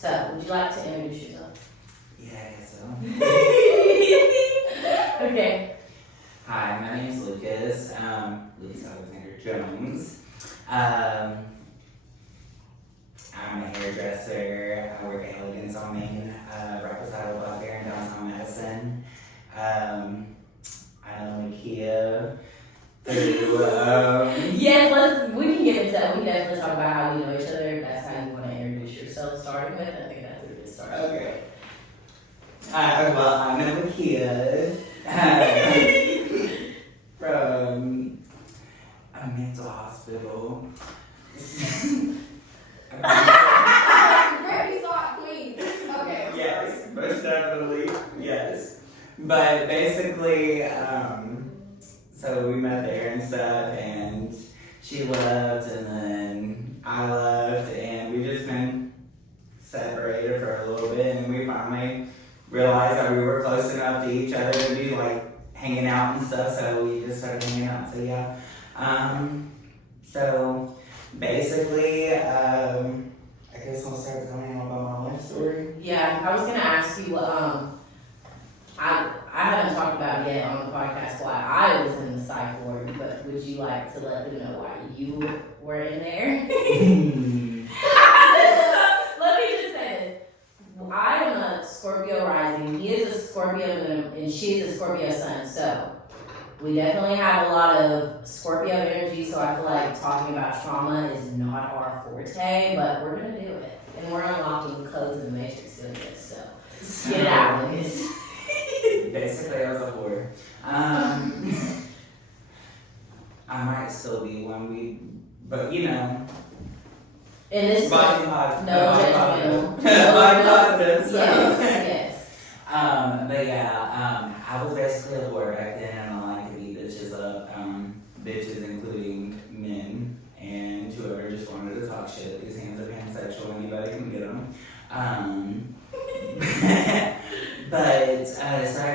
So, would you like to introduce yourself? Yeah, I guess so. Okay. Hi, my name is Lucas. Lucas Alexander Jones. I'm a hairdresser. I work at Elegance on Main, right beside a block here in downtown Madison. I know Nakia. Yes, we can get into that. We can definitely talk about how we know each other. That's how you want to introduce yourself starting with. I think that's a good start. Okay. Well, I know Nakia from a mental hospital. Very thought queen. Okay. Yes, most definitely. Yes. But basically, so we met there and stuff, and she left, and then I left, and we just been separated for a little bit, and we finally realized that we were close enough to each other to be like hanging out and stuff, so we just started hanging out. So yeah. So basically, I guess I'll start telling about my life story. Yeah, I was gonna ask you what I haven't talked about yet on the podcast why I was in the psych ward, but would you like to let them know why you were in there? Let me just say this. I am a Scorpio rising. He is a Scorpio moon, and she is a Scorpio sun. So we definitely have a lot of Scorpio energy. So I feel like talking about trauma is not our forte, but we're gonna do it, and we're unlocking codes in the matrix doing this. So get it out, Lucas. Basically, I was a whore. I might still be one but you know. And this Body judgmental. positive. Yes. But yeah, I was basically a whore back then, and I like to beat bitches up. Bitches including men and whoever just wanted to talk shit. These hands are pansexual. Anybody can get them. But so I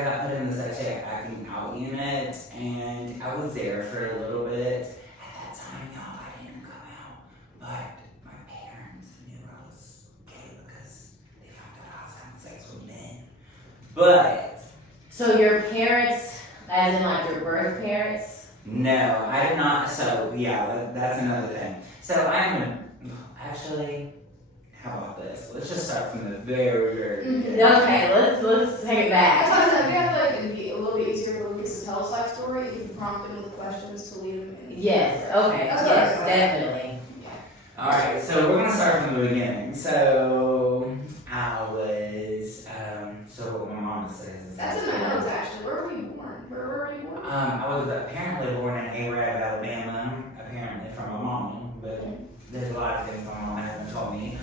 got put in the psychiatric acting out unit, and I was there for a little bit. At that time, y'all, I didn't come out, but my parents knew I was gay because they found out I was having sex with men. But So your parents, as in like your birth parents? no, I did not. So yeah, that's another thing. So actually. How about this? Let's just start from the very beginning. Okay, let's take it back. I feel like it'd be a little bit easier for Lucas to tell his life story if you prompt him with questions to lead him in. Yes, okay, That's yes, what definitely. Alright, so we're gonna start from the beginning. So I was so what my mama says is That's in my notes actually. Where were you born? Where were you born? I was apparently born in Arab, Alabama, apparently from my mama, but there's a lot of things my mama hasn't told me.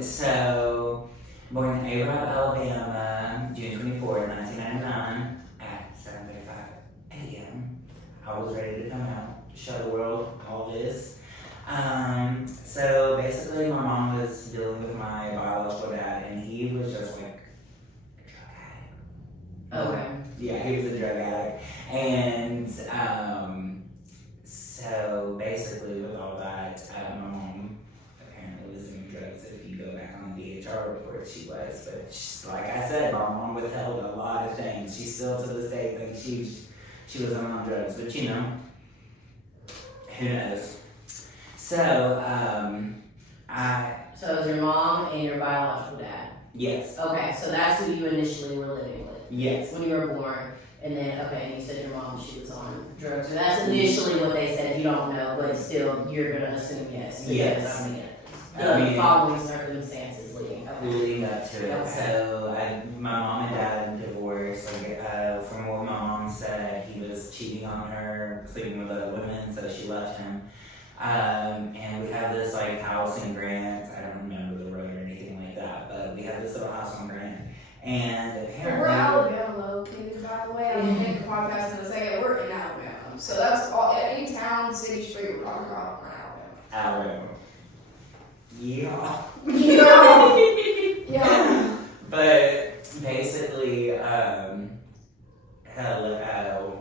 So born in Arab, Alabama, June 24, 1999, at 7:35 a.m. I was ready to come out, show the world all this. So basically my mom was dealing with my biological dad, and he was just like a drug addict. Okay. Yeah, he was a drug addict. And so basically with all that, my mom apparently was doing drugs. If you go back on the DHR report, she was. But like I said, my mom withheld a lot of things. She still to this day thinks she was on drugs. But you know, who knows? So, So it was your mom and your biological dad. yes. Okay, so that's who you initially were living with. Yes. When you were born. And then, okay, and you said your mom, she was on drugs. So that's initially what they said. You don't know, but still, you're going to assume yes. Because, Yes. I mean, the following circumstances leading. Okay. Leading up to it. Okay. So my mom and dad divorced. Like, from what my mom said, he was cheating on her, sleeping with other women, so she left him. And we have this like house in Grant. I don't remember the road or anything like that, but we have this little house on Grant. And apparently, We're Alabama located, by the way. I'm gonna make a podcast in a second. We're in Alabama, so that's all. Any town, city, street we're talking about, we're in Alabama. Yeah. Yeah. But basically, a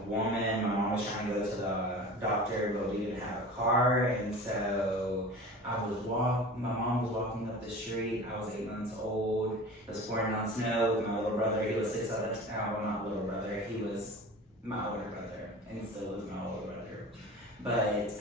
woman, my mom was trying to go to the doctor, but we didn't have a car, and so my mom was walking up the street. I was 8 months old. I was pouring down snow with my little brother. He was 6 at the time. Well, not little brother. He was my older brother, and still is my older brother. But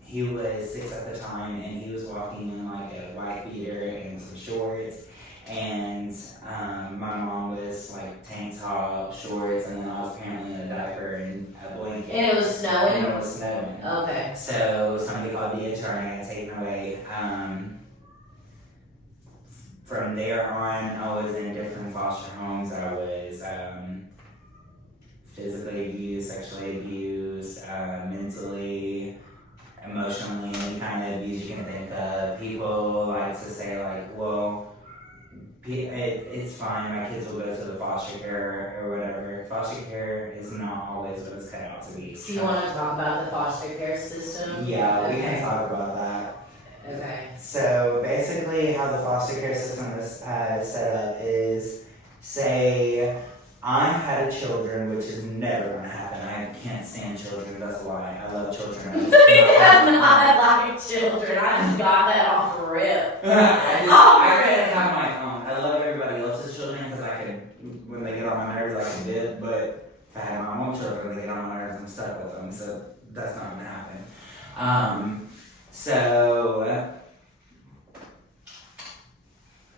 he was 6 at the time, and he was walking in like a white beater and some shorts. And my mom was like tank top, shorts, and then I was apparently in a diaper and a blanket. And it was snowing? And it was snowing. Okay. So somebody called the attorney and taken away. From there on, I was in different foster homes. I was physically abused, sexually abused, mentally, emotionally, any kind of abuse you can think of. People like to say like, well, it's fine, my kids will go to the foster care or whatever. Foster care is not always what it's cut out to be. So you want to talk about the foster care system? Yeah, we can talk about that. Okay. So basically how the foster care system is set up is, say, I had children, which is never going to happen. I can't stand children, that's a lie. I love children. He does not like children. I just got that off the rip. I couldn't have my own. I love everybody else's children because I can, when they get on my nerves, I can dip. But if I had my own children, they get on my nerves, I'm stuck with them. So that's not going to happen. So,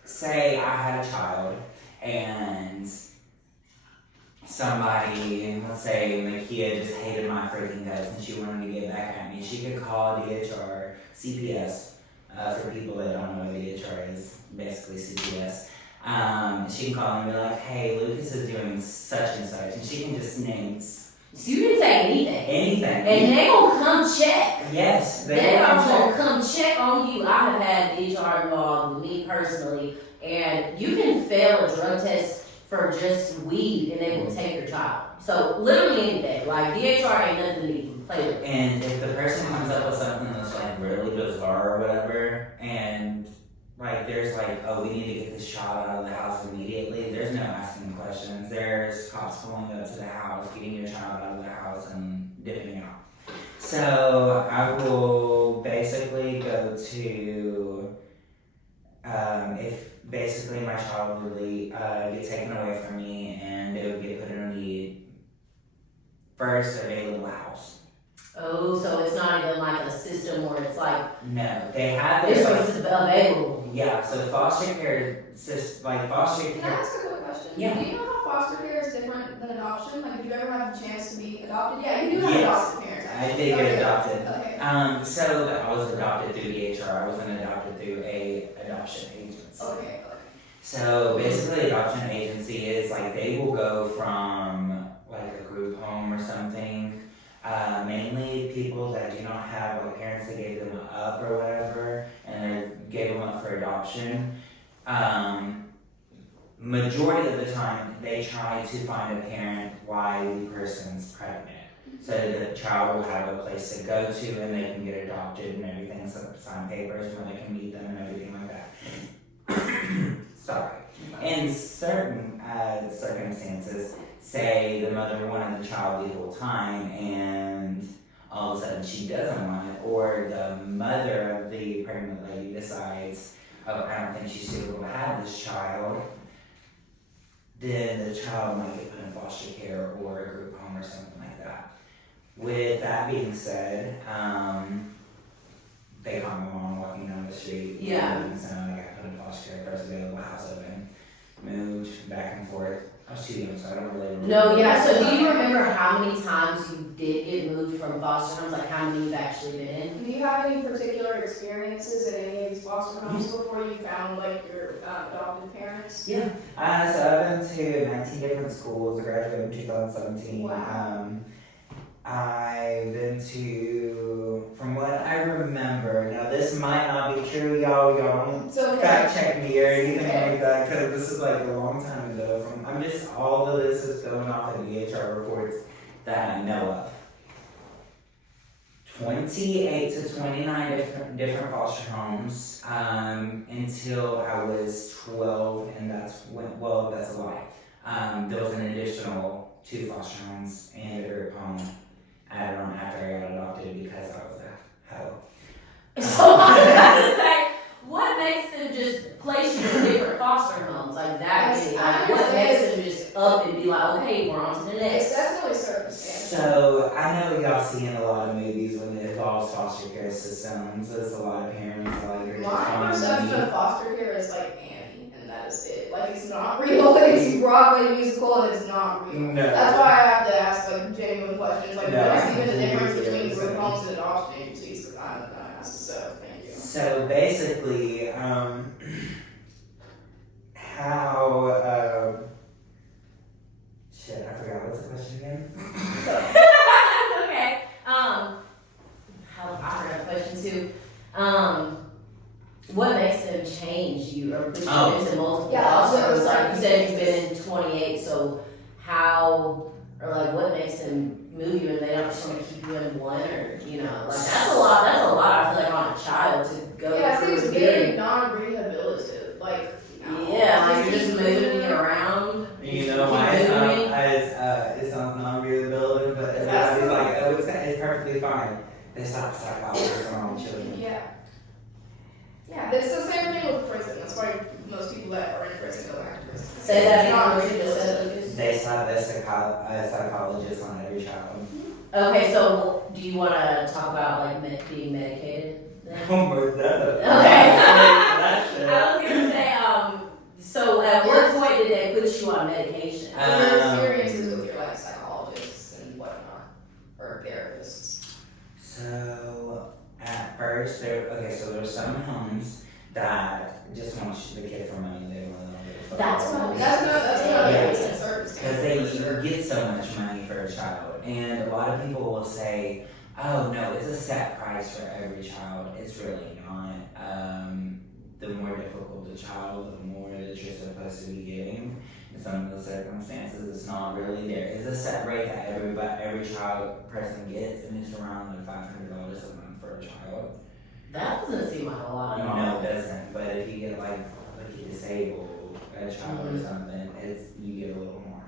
say I had a child and somebody, let's say Makia just hated my freaking guts and she wanted to get back at me, she could call DHR, CPS, for people that don't know what DHR is, basically CPS. She can call and be like, hey, Lucas is doing such and such, and she can just name. So you can say anything. Anything. And they gonna come check. Yes, They are gonna come check on you. I have had DHR involved with me personally, and you can fail a drug test for just weed, and they will take your child. So literally anything. Like DHR ain't nothing to even play with. And if the person comes up with something that's like really bizarre or whatever, and like there's like, oh, we need to get this child out of the house immediately, there's no asking questions. There's cops pulling up to the house, getting your child out of the house and dipping out. So I will basically go to, if basically my child really get taken away from me and it would get put in the first available house. Oh, so it's not even like a system where it's like, No, they have it's this. available. Yeah, so foster care, like foster Can I care. ask a quick question? Yeah. Do you know how foster care is different than adoption? Like, if you ever had the chance to be adopted? Yeah, you do have Yes. adopted parents. I did get adopted. Okay. So I was adopted through DHR. I wasn't adopted through a adoption agency. Okay. So basically, adoption agency is like they will go from like a group home or something. Mainly people that do not have like parents that gave them up or whatever, and they gave them up for adoption. Majority of the time, they try to find a parent while the person's pregnant, so the child will have a place to go to and they can get adopted and everything, so sign papers where they can meet them and everything like that. Sorry. In certain circumstances, say the mother wanted the child the whole time and all of a sudden she doesn't want it, or the mother of the pregnant lady decides, oh, I don't think she's suitable to have this child, then the child might get put in foster care or a group home or something like that. With that being said, they caught my mom walking down the street. Yeah. So I got put in foster care, first available house open, moved back and forth. I was too young, so I don't really remember. No, yeah. So do you remember how many times you did get moved from foster homes? Like how many you've actually been in? Do you have any particular experiences at any of these foster homes before you found like your adopted parents? Yeah. So I've been to 19 different schools. I graduated in 2017. Wow. I've been to, from what I remember, now this might not be true, y'all don't fact check me or anything like that, because this is like a long time ago. All of this is going off of DHR reports that I know of. 28 to 29 different foster homes until I was 12, and that's a lie. There was an additional 2 foster homes and a group home added on after I got adopted because I was a hoe. So I was about to say, what makes them just place you in different foster homes, like that Yes, many. I Like, what understand. makes them just up and be like, okay, we're on to the It's next? definitely circumstantial. So I know y'all see in a lot of movies when it involves foster care systems, there's a lot of parents like are just My on perception the of foster care is like Annie, and that is it. Like, it's not real. It's a Broadway musical, and it's not real. No. That's why I have to ask like genuine questions. Like, No, what I is even the difference completely between group understand. homes and adoption agencies? Because I'm gonna ask. So thank you. So basically, how shit, I forgot what's the question again. Okay. I heard a question too. What makes them change you or push you into multiple fosters? Like you said, you've been in 28, so how or like what makes them move you and they don't just want to keep you in one or like that's a lot I feel like on a child to go Yeah, I think through it's very non-rehabilitative. Like, like you're just moving me around. You know why it sounds non-rehabilitative, but everybody's like, oh, it's perfectly fine. They stop psychologists on children. Yeah. Yeah, it's the same thing with prison. That's why most people that are in prison go back to prison. Say that It's not again, what you just said, rehabilitative. Lucas. They slap a psychologist on every child. Okay, so do you want to talk about like being medicated? Then? Oh my god. Okay. That shit. I was gonna say, so at what point did they put you on medication? Your experiences with your like psychologists and whatnot, or therapists. So at first, there were some homes that just want the kid for money. They want to. That's not Yeah. Recent circumstance. Because they get so much money for a child, and a lot of people will say, "Oh no, it's a set price for every child." It's really not. The more difficult the child, the more that you're supposed to be getting. In some of the circumstances, it's not really there. It's a set rate that every child person gets, and it's around like $500 a month for a child. That doesn't seem like a lot at all. No, it doesn't. But if you get like a disabled a child or something, you get a little more.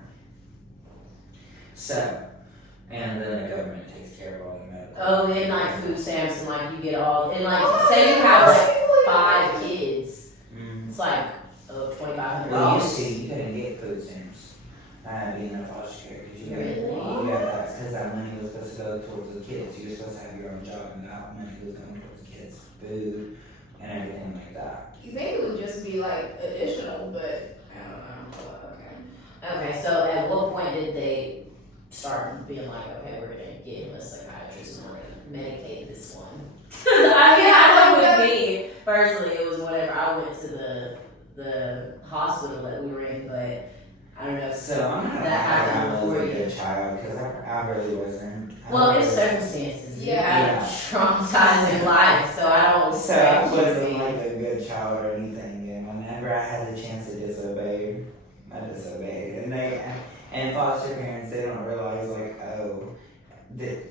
So, and then the government takes care of all the medical. Oh, and like food stamps and like you get all and like say you have like 5 kids, it's like $2,500. Well, you couldn't get food stamps being in foster care because you because that money was supposed to go towards the kids. You were supposed to have your own job, and that money was going towards the kids' food and everything like that. You think it would just be like additional, but I don't know. Okay. Okay, so at what point did they start being like, okay, we're gonna get him a psychiatrist and we're gonna medicate this one? I know with me personally, it was whatever. I went to the hospital that we were in, but I don't know. So I'm not that happened I was before a you. good child because I really wasn't. Well, it's circumstances. You Yeah. had traumatizing life, so I don't. So I wasn't like a good child or anything, and whenever I had the chance to disobey, I disobeyed. And foster parents, they don't realize like, oh, this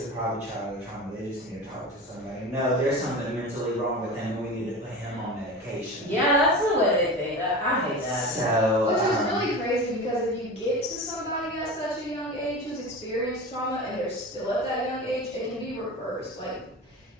is probably childhood trauma. They just need to talk to somebody. No, there's something mentally wrong with him, and we need to put him on medication. Yeah, that's the way they think. I hate that. So, Which is really crazy because if you get to somebody at such a young age who's experienced trauma and they're still at that young age, it can be reversed. Like,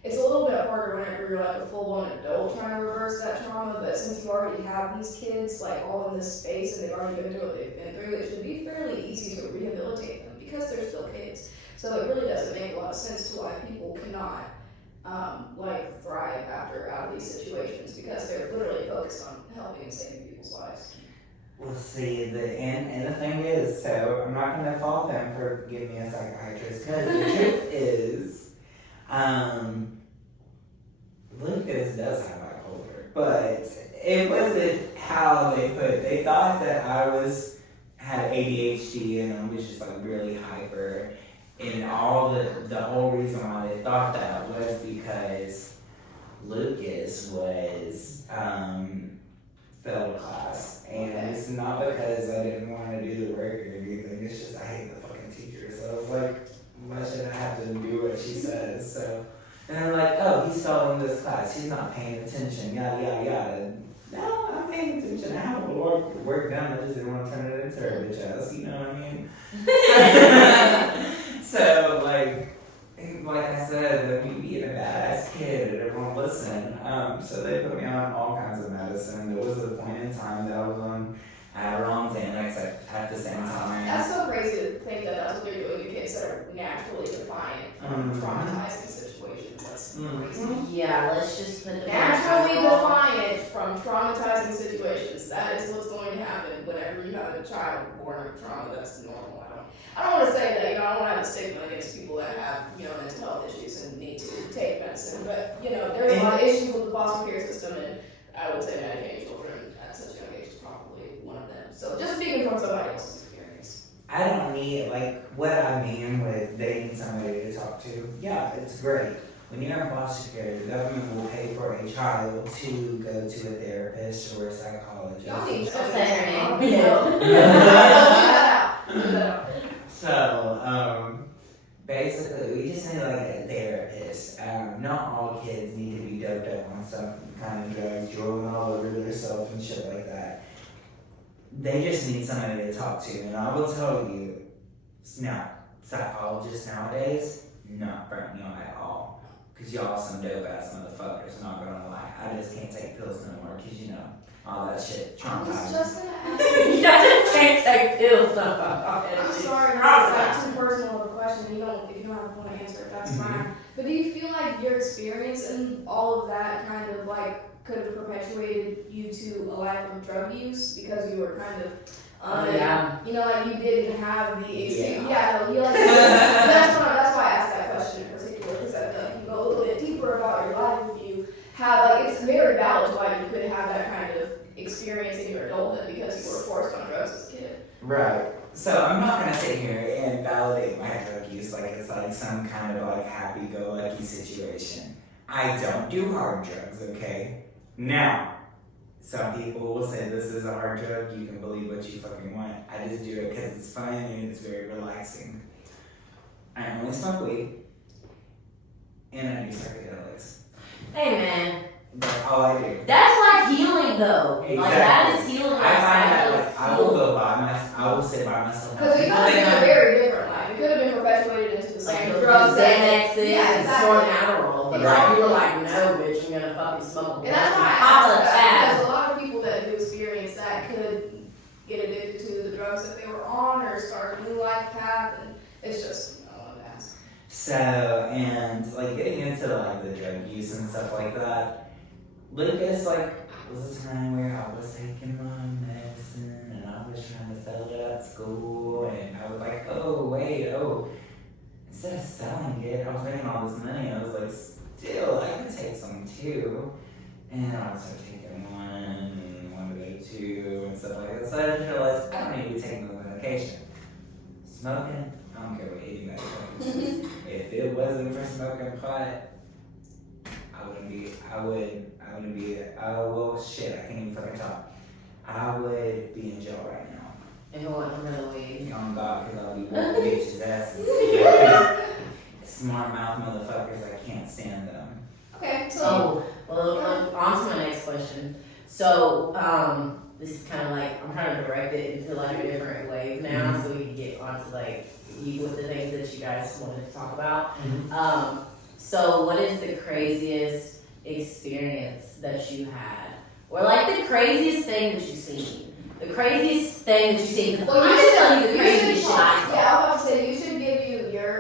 it's a little bit harder whenever you're like a full-blown adult trying to reverse that trauma, but since you already have these kids like all in this space and they've already been through what they've been through, it should be fairly easy to rehabilitate them because they're still kids. So it really doesn't make a lot of sense to why people cannot like thrive after out of these situations because they're literally focused on helping and saving people's lives. we'll see. And the thing is, so I'm not going to fault them for giving me a psychiatrist because the truth is, Lucas does have bipolar, but it wasn't how they thought that I had ADHD and I was just like really hyper. And the whole reason why they thought that was because Lucas was failed class, and it's not because I didn't want to do the work or anything. It's just I hate the fucking teacher. So I was like, why should I have to do what she says? So, and they're like, oh, he's failing this class. He's not paying attention. Yada yada yada. No, I'm paying attention. I have a work done. I just didn't want to turn it into her bitch ass. You know what I mean? So, like I said, me being a badass kid and everyone listen, So they put me on all kinds of medicine. There was a point in time that I was on Adderall and Xanax at the same time. That's so crazy to think that that's what they're doing to kids that are naturally defiant from traumatizing situations. That's crazy. Yeah, let's just put the Naturally defiant from traumatizing situations. That is what's going to happen whenever you have a child born with trauma. That's normal. I don't want to say that, I don't want to have a stigma against people that have, mental health issues and need to take medicine. But, there's a lot of issues with the foster care system, and I would say medicating children at such a young age is probably one of them. So just speaking from somebody else's experience. I don't need, what I mean with they need somebody to talk to. Yeah, it's great. When you're in foster care, the government will pay for a child to go to a therapist or a psychologist. Y'all need to say her name. Yeah. So, basically, we just need a therapist. Not all kids need to be doped up on some kind of drugs, drooling all over themselves and shit like that. They just need somebody to talk to. And I will tell you, now, psychologists nowadays, not for y'all at all. Because y'all some dope ass motherfuckers, not gonna lie. I just can't take pills no more, because all that shit I was traumatizing. just going to ask you. You just can't take pills. I'm sorry, that's too personal of a question. If you don't want to answer it, that's fine. But do you feel like your experience and all of that kind of could have perpetuated you to a life of drug use because you were kind of you didn't have the experience. That's why I asked that question in particular, because I feel like you can go a little bit deeper about your life if you have it's very valid why you could have that kind of experience in your adulthood because you were forced on drugs as a kid. Right. So I'm not gonna sit here and validate my drug use like it's some kind of happy-go-lucky situation. I don't do hard drugs, okay? Now, some people will say this is a hard drug, you can believe what you fucking want. I just do it because it's fun and it's very relaxing. I only smoke weed, and I do psychedelics. Hey man, That's all I do. that's healing though. Exactly. That is healing. I find that I will go I will sit by myself. Because it could have been a very different life. It could have been perpetuated into the same drugs. Xanaxes and exactly. Storm Adderall. But you were like, no, bitch, I'm gonna fucking smoke. And that's why I asked that, because a lot of people that do experience that could get addicted to the drugs that they were on or start a new life path, and it's just, I wanted to ask. So, and getting into the drug use and stuff like that, Lucas was a time where I was taking my medicine and I was trying to sell it at school, and I was like, instead of selling it, I was making all this money. I was like, still, I can take some too. And I started taking one and one to go two and stuff like that. So I just realized I don't need to be taking the medication. Smoking, I don't care what anybody thinks. If it wasn't for smoking pot, shit, I can't even fucking talk. I would be in jail right now. And what, really? On God, because I'll be whooping bitches' asses. Smart mouth motherfuckers, I can't stand them. Okay, so. On to my next question. So, this is kind of I'm trying to direct it into a different way now, so we can get onto with the things that you guys wanted to talk about. So what is the craziest experience that you had? Or the craziest thing that you've seen? The craziest thing that you've seen? Well, I'm just telling you the craziest shit I saw. Yeah, I was about to say, you should give you your,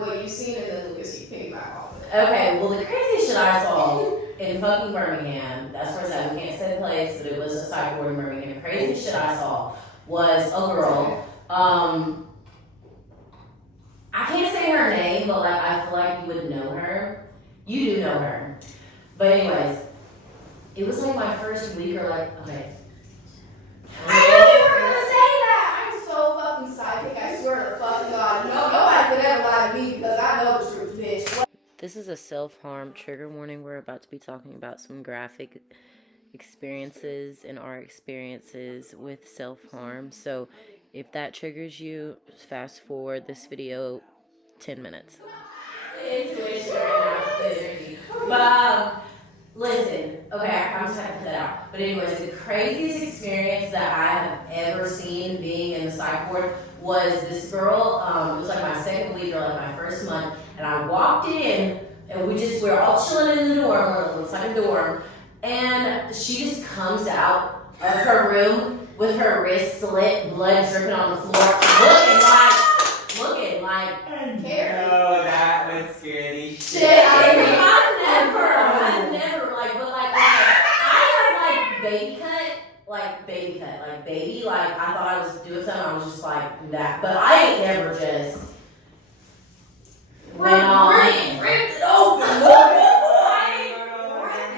what you've seen, and then Lucas, you piggyback off of it. Okay, well the craziest shit I saw in fucking Birmingham, that's where I said we can't say the place, but it was a psych ward in Birmingham. The craziest shit I saw was a girl, I can't say her name, but I feel like you would know her. You do know her. But anyways, it was my first week or okay. I knew you were gonna say that! I'm so fucking psychic, I swear to fucking God. No, nobody could ever lie to me because I know the truth, bitch. This is a self-harm trigger warning. We're about to be talking about some graphic experiences and our experiences with self-harm. So if that triggers you, fast forward this video 10 minutes. But listen, okay, I'm just gonna put that out. But anyways, the craziest experience that I have ever seen being in the psych ward was this girl, it was my second week or my first month, and I walked in and we're all chilling in the dorm, or it looks like a dorm, and she just comes out of her room with her wrist slit, blood dripping on the floor, looking like Carrie. No, that would scare the shit. I've never, like, but like, I had baby cut, like I thought I was doing something, I was just like that, but I ain't never just went on in. Ripped it open. Ripped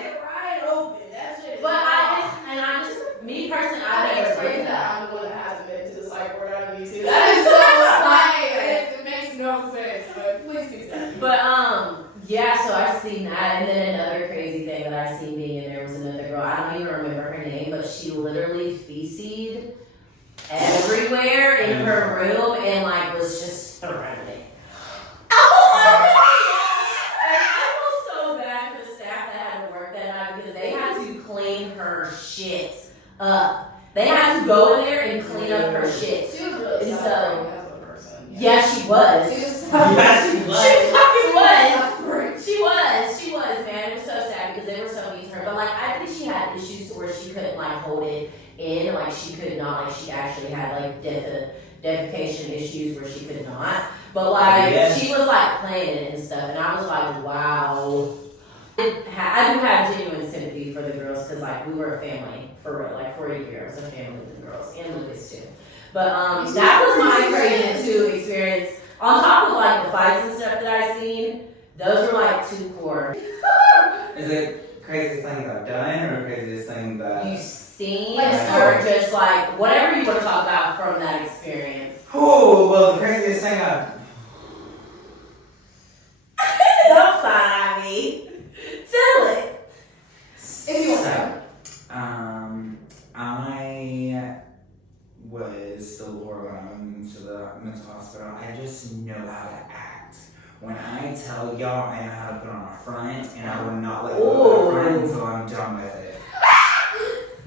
it right open. That shit. But me personally, I I think it's never crazy did that that. I'm the one that hasn't been to the psych ward out of you two. That is so funny. It makes no sense. But please do that. But yeah, so I've seen that, and then another crazy thing that I seen being in there was another girl. I don't even remember her name, but she literally feces everywhere in her room and like was just surrounded. And I feel so bad for the staff that had to work that night because they had to clean her shit up. They had to go in there and clean up her shit. She was really And suffering as a person. Yeah, she was. She was Yeah, she She was. fucking was. suffering. She was, man. It was so sad because they were so mean to her. But like, I think she had issues to where she couldn't like hold it in. Like, she could not. Like, she actually had like defecation issues where she could not. But like, Yeah. she was like playing it and stuff, and I was like, wow. I do have genuine sympathy for the girls because like we were a family for real. Like for a year, I was a family with the girls and Lucas too. But that was my crazy too experience. On top of like the fights and stuff that I seen, those were like two core. Is it craziest thing that I've done or craziest thing that You seen Like, or just like whatever you want to talk about from that experience. Oh, well, the craziest thing I've Don't sign at me. Tell it. If you want to. I was still Laura when I went to the mental hospital. I just know how to act. When I tell y'all, I know how to put on a front, and I will not let go of that front until I'm done with it.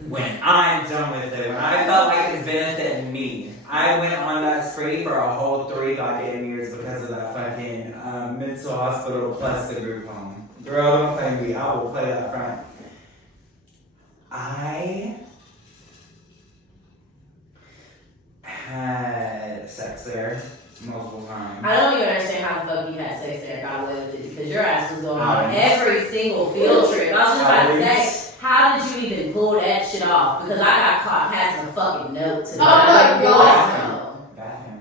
When I'm done with it, when I felt like it benefited me, I went on that spree for a whole 3 goddamn years because of that fucking mental hospital plus the group home. Girl, don't play me. I will play that front. I had sex there multiple times. I don't even understand how the fuck you had sex there, got away with it, because your ass was going on every single field trip. I was just about to say, how did you even pull that shit off? Because I got caught passing a fucking note to Oh my God. Bathroom.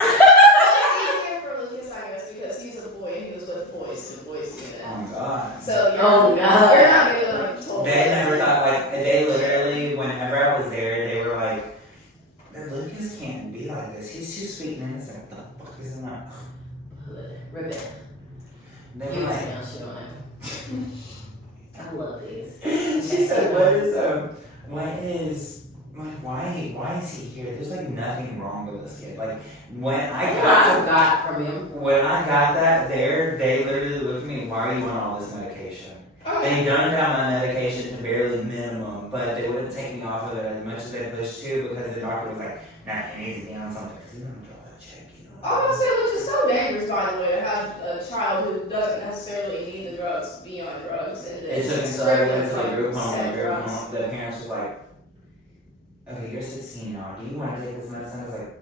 It's easier for Lucas, I guess, because he's a boy and he was with boys and boys do Oh that. my god. So you're, Oh, no. you're not doing like total. They never thought, like, they literally, whenever I was there, they were like, Lucas can't be like this. He's too sweet and innocent. What the fuck is that? Rip it. They You were right like, now, she don't know. I love these. she said, why is he here? There's like nothing wrong with this kid. Like, when I got from him. when I got that there, they literally looked at me, why are you on all this medication? They done down my medication to barely minimum, but they wouldn't take me off of it as much as they pushed to because the doctor was like, nah, you need to be on something because you're gonna draw that check, you know. I would say, which is so dangerous, by the way, to have a child who doesn't necessarily need the drugs to be on drugs. And It took me so I went to the group home, the parents was like, okay, you're 16 now, do you want to take this medicine? I was like,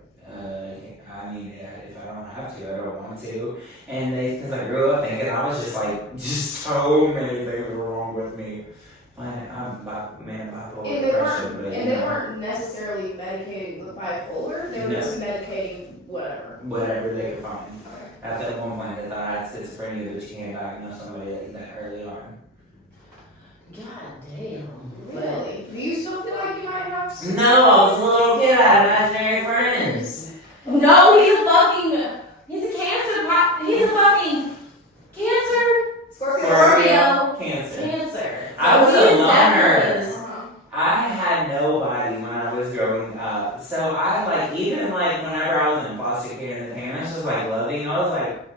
I mean, if I don't have to, I don't want to. And because I grew up thinking I was just so many things were wrong with me. I'm bipolar depression, but And they weren't necessarily medicating with bipolar, they were just medicating whatever. whatever they could find. At one point, they thought I had schizophrenia, but you can't diagnose somebody that early on. God damn. Really? Do you still feel like you might have some? No, I was a little kid. I had imaginary friends. No, he's a fucking cancer. Scorpio. Cancer. Cancer. I was So a he's loner. definitely- I had nobody when I was growing up. So I even whenever I was in foster care and the parents was loving, I was like,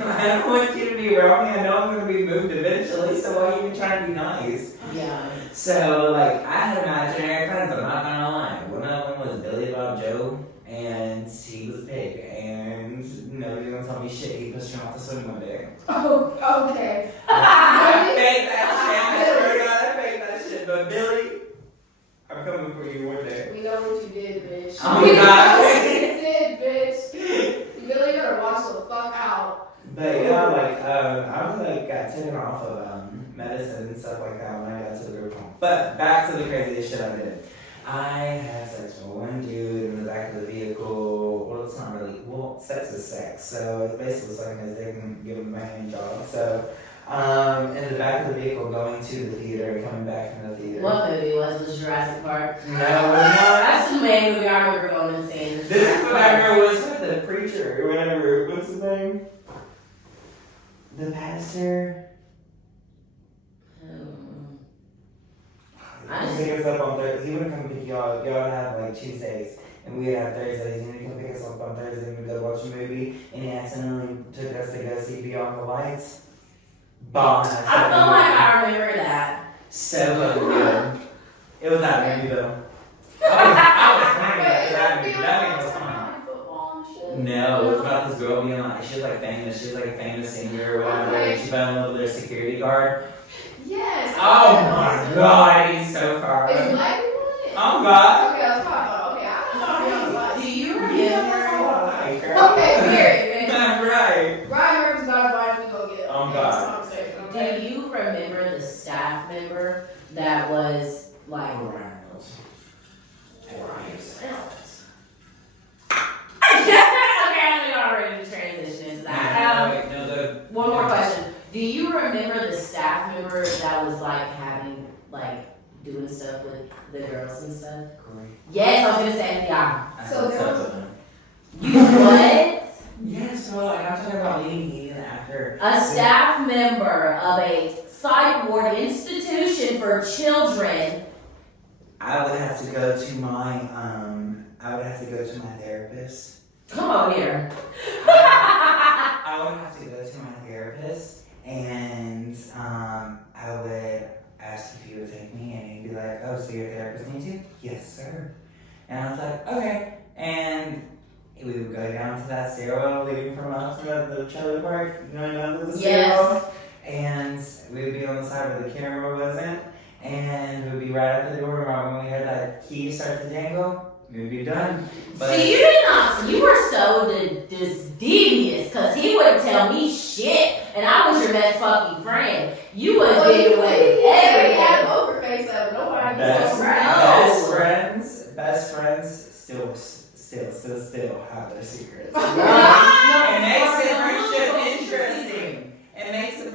I don't want you to be around me. I know I'm gonna be moved eventually, so why are you even trying to be nice? Yeah. So I had imaginary friends, I'm not gonna lie. One of them was Billy Bob Joe, and he was big, and nobody's gonna tell me shit. He pushed me off the swing one day. but Billy, I'm coming for you one day. We know what you did, bitch. Oh my God. You did, bitch. You really better watch the fuck out. But yeah, like, I was like, got taken off of medicine and stuff like that when I got to the group home. But back to the craziest shit I did. I had sex with one dude in the back of the vehicle. Well, it's not really, well, sex is sex. So it's basically sucking his dick and giving him a hand job. So, in the back of the vehicle going to the theater and coming back from the theater. What movie was it? Jurassic Park? No, That's the main movie I remember going and seeing. this is what I remember was with the preacher or whatever. What's his name? The pastor. I just- Pick us up on Thursday. He would come pick y'all. Y'all would have like Tuesdays, and we would have Thursdays. And he'd come pick us up on Thursday, and we'd go watch a movie. And he accidentally took us to go see Beyond the Lights. Bomb. I feel like I remember that. So fucking good. It was that movie though. I was funny after that movie. That movie was fun. Football and shit. No, it was about this girl being like, she's like famous. She's like a famous singer or whatever. Okay. And she fell in love with their security guard. Yes. Oh my God, he's so far. Is black people in it? Oh God. Okay, that's what I thought. Okay, I thought we on black. Do you Yeah, remember? that's all I like, girl. Okay, period, man. Right. Ryan Murphy's not a Ryan we go get. Oh, God. That's what I'm saying. Do you remember the staff member that was like? Okay, I think I'm ready to transition into that. One more question. Do you remember the staff member that was like having like doing stuff with the girls and stuff? Yes, I was gonna say yeah. So there was- You what? Yes, well, like I'm talking about leading heating after. A staff member of a psych ward institution for children. I would have to go to my therapist. Come on here. I would have to go to my therapist and I would ask if he would take me and he'd be like, oh, so your therapist needs you? Yes, sir. And I was like, okay. And we would go down to that stairwell leading from us to the trailer park, going down to the stairwell. And we would be on the side where the camera wasn't. And we would be right at the door when we heard that key start to jangle. We would be done. But See, you did not. You were so devious because he wouldn't tell me shit, and I was your best fucking friend. You would Well, get you away with already had everything. poker face up. Nobody best, gets so best friends still have their secrets. No, It makes the no, friendship no. interesting. It makes the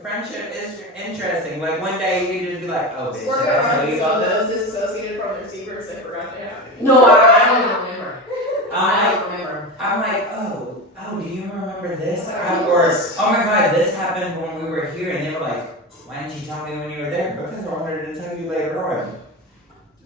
friendship interesting. Like one day you could just be like, oh bitch, Work did I tell you about those this? disassociated from their secrets and forgot they happened. No, I don't remember. I don't remember. I'm like, oh, do you remember this? Or, oh my God, this happened when we were here, and they were like, why didn't you tell me when you were there? Because I wanted to tell you later on.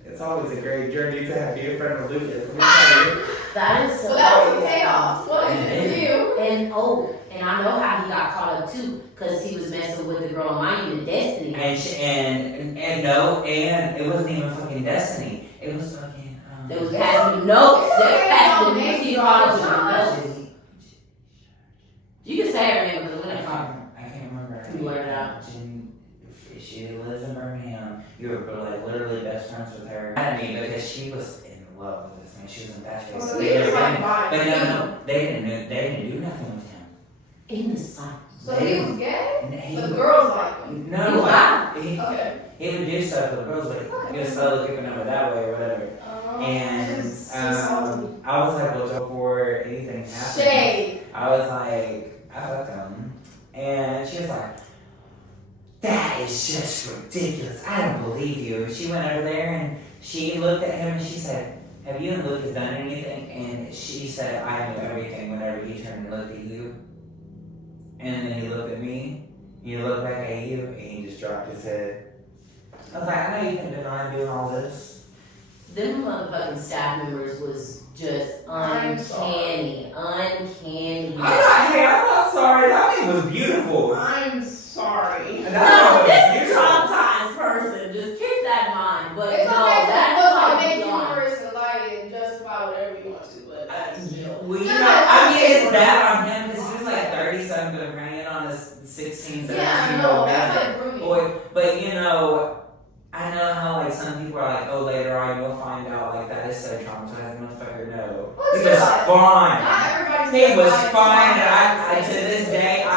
It's always a great journey to have your friend Lucas. Let me tell you. That is so. So that was the payoff. What is it for you? And I know how he got caught up too, because he was messing with the girl mind you, Destiny. And it wasn't even fucking Destiny. It was fucking. They was passing the notes. They Okay, passing the okay, notes. He okay, called you okay. the notes. You can say her name because we're not calling her. I can't remember. You blurt it out. She lives in Birmingham. You were like literally best friends with her. I mean, because she was in love with this man. She was infatuated. Well, So he they was were like in- bi. But no, they didn't do nothing with him. In the sun. So he was gay? And he- The girls like him. No, He was like, he Okay. would do stuff with the girls, but he was slowly kicking them that way or whatever. And I was like, well, before anything happened, Shade. I was like, I fucked him. And she was like, that is just ridiculous. I don't believe you. She went over there and she looked at him and she said, have you and Lucas done anything? And she said, I knew everything whenever he turned and looked at you. And then he looked at me, he looked back at you, and he just dropped his head. I was like, I know you can deny doing all this. Them motherfucking staff members was just I'm uncanny. I'm not sorry. That man was beautiful. I'm sorry. And No, that this man is was a beautiful. traumatized person. Just keep that in mind. But It's no, okay to that's look like like make beyond. humorous and light and justify whatever you want to, but that's still. Well, you know, I mean, it's bad on him because he was like 30 something, bringing on a 16, 17 Yeah, year no, old that's man. like grooming. Boy, but you know, I know how like some people are like, oh, later on you'll find out like that is so traumatizing, motherfucker. No, Well, he was fine. Not everybody's He was fine. fine, and I to this day, I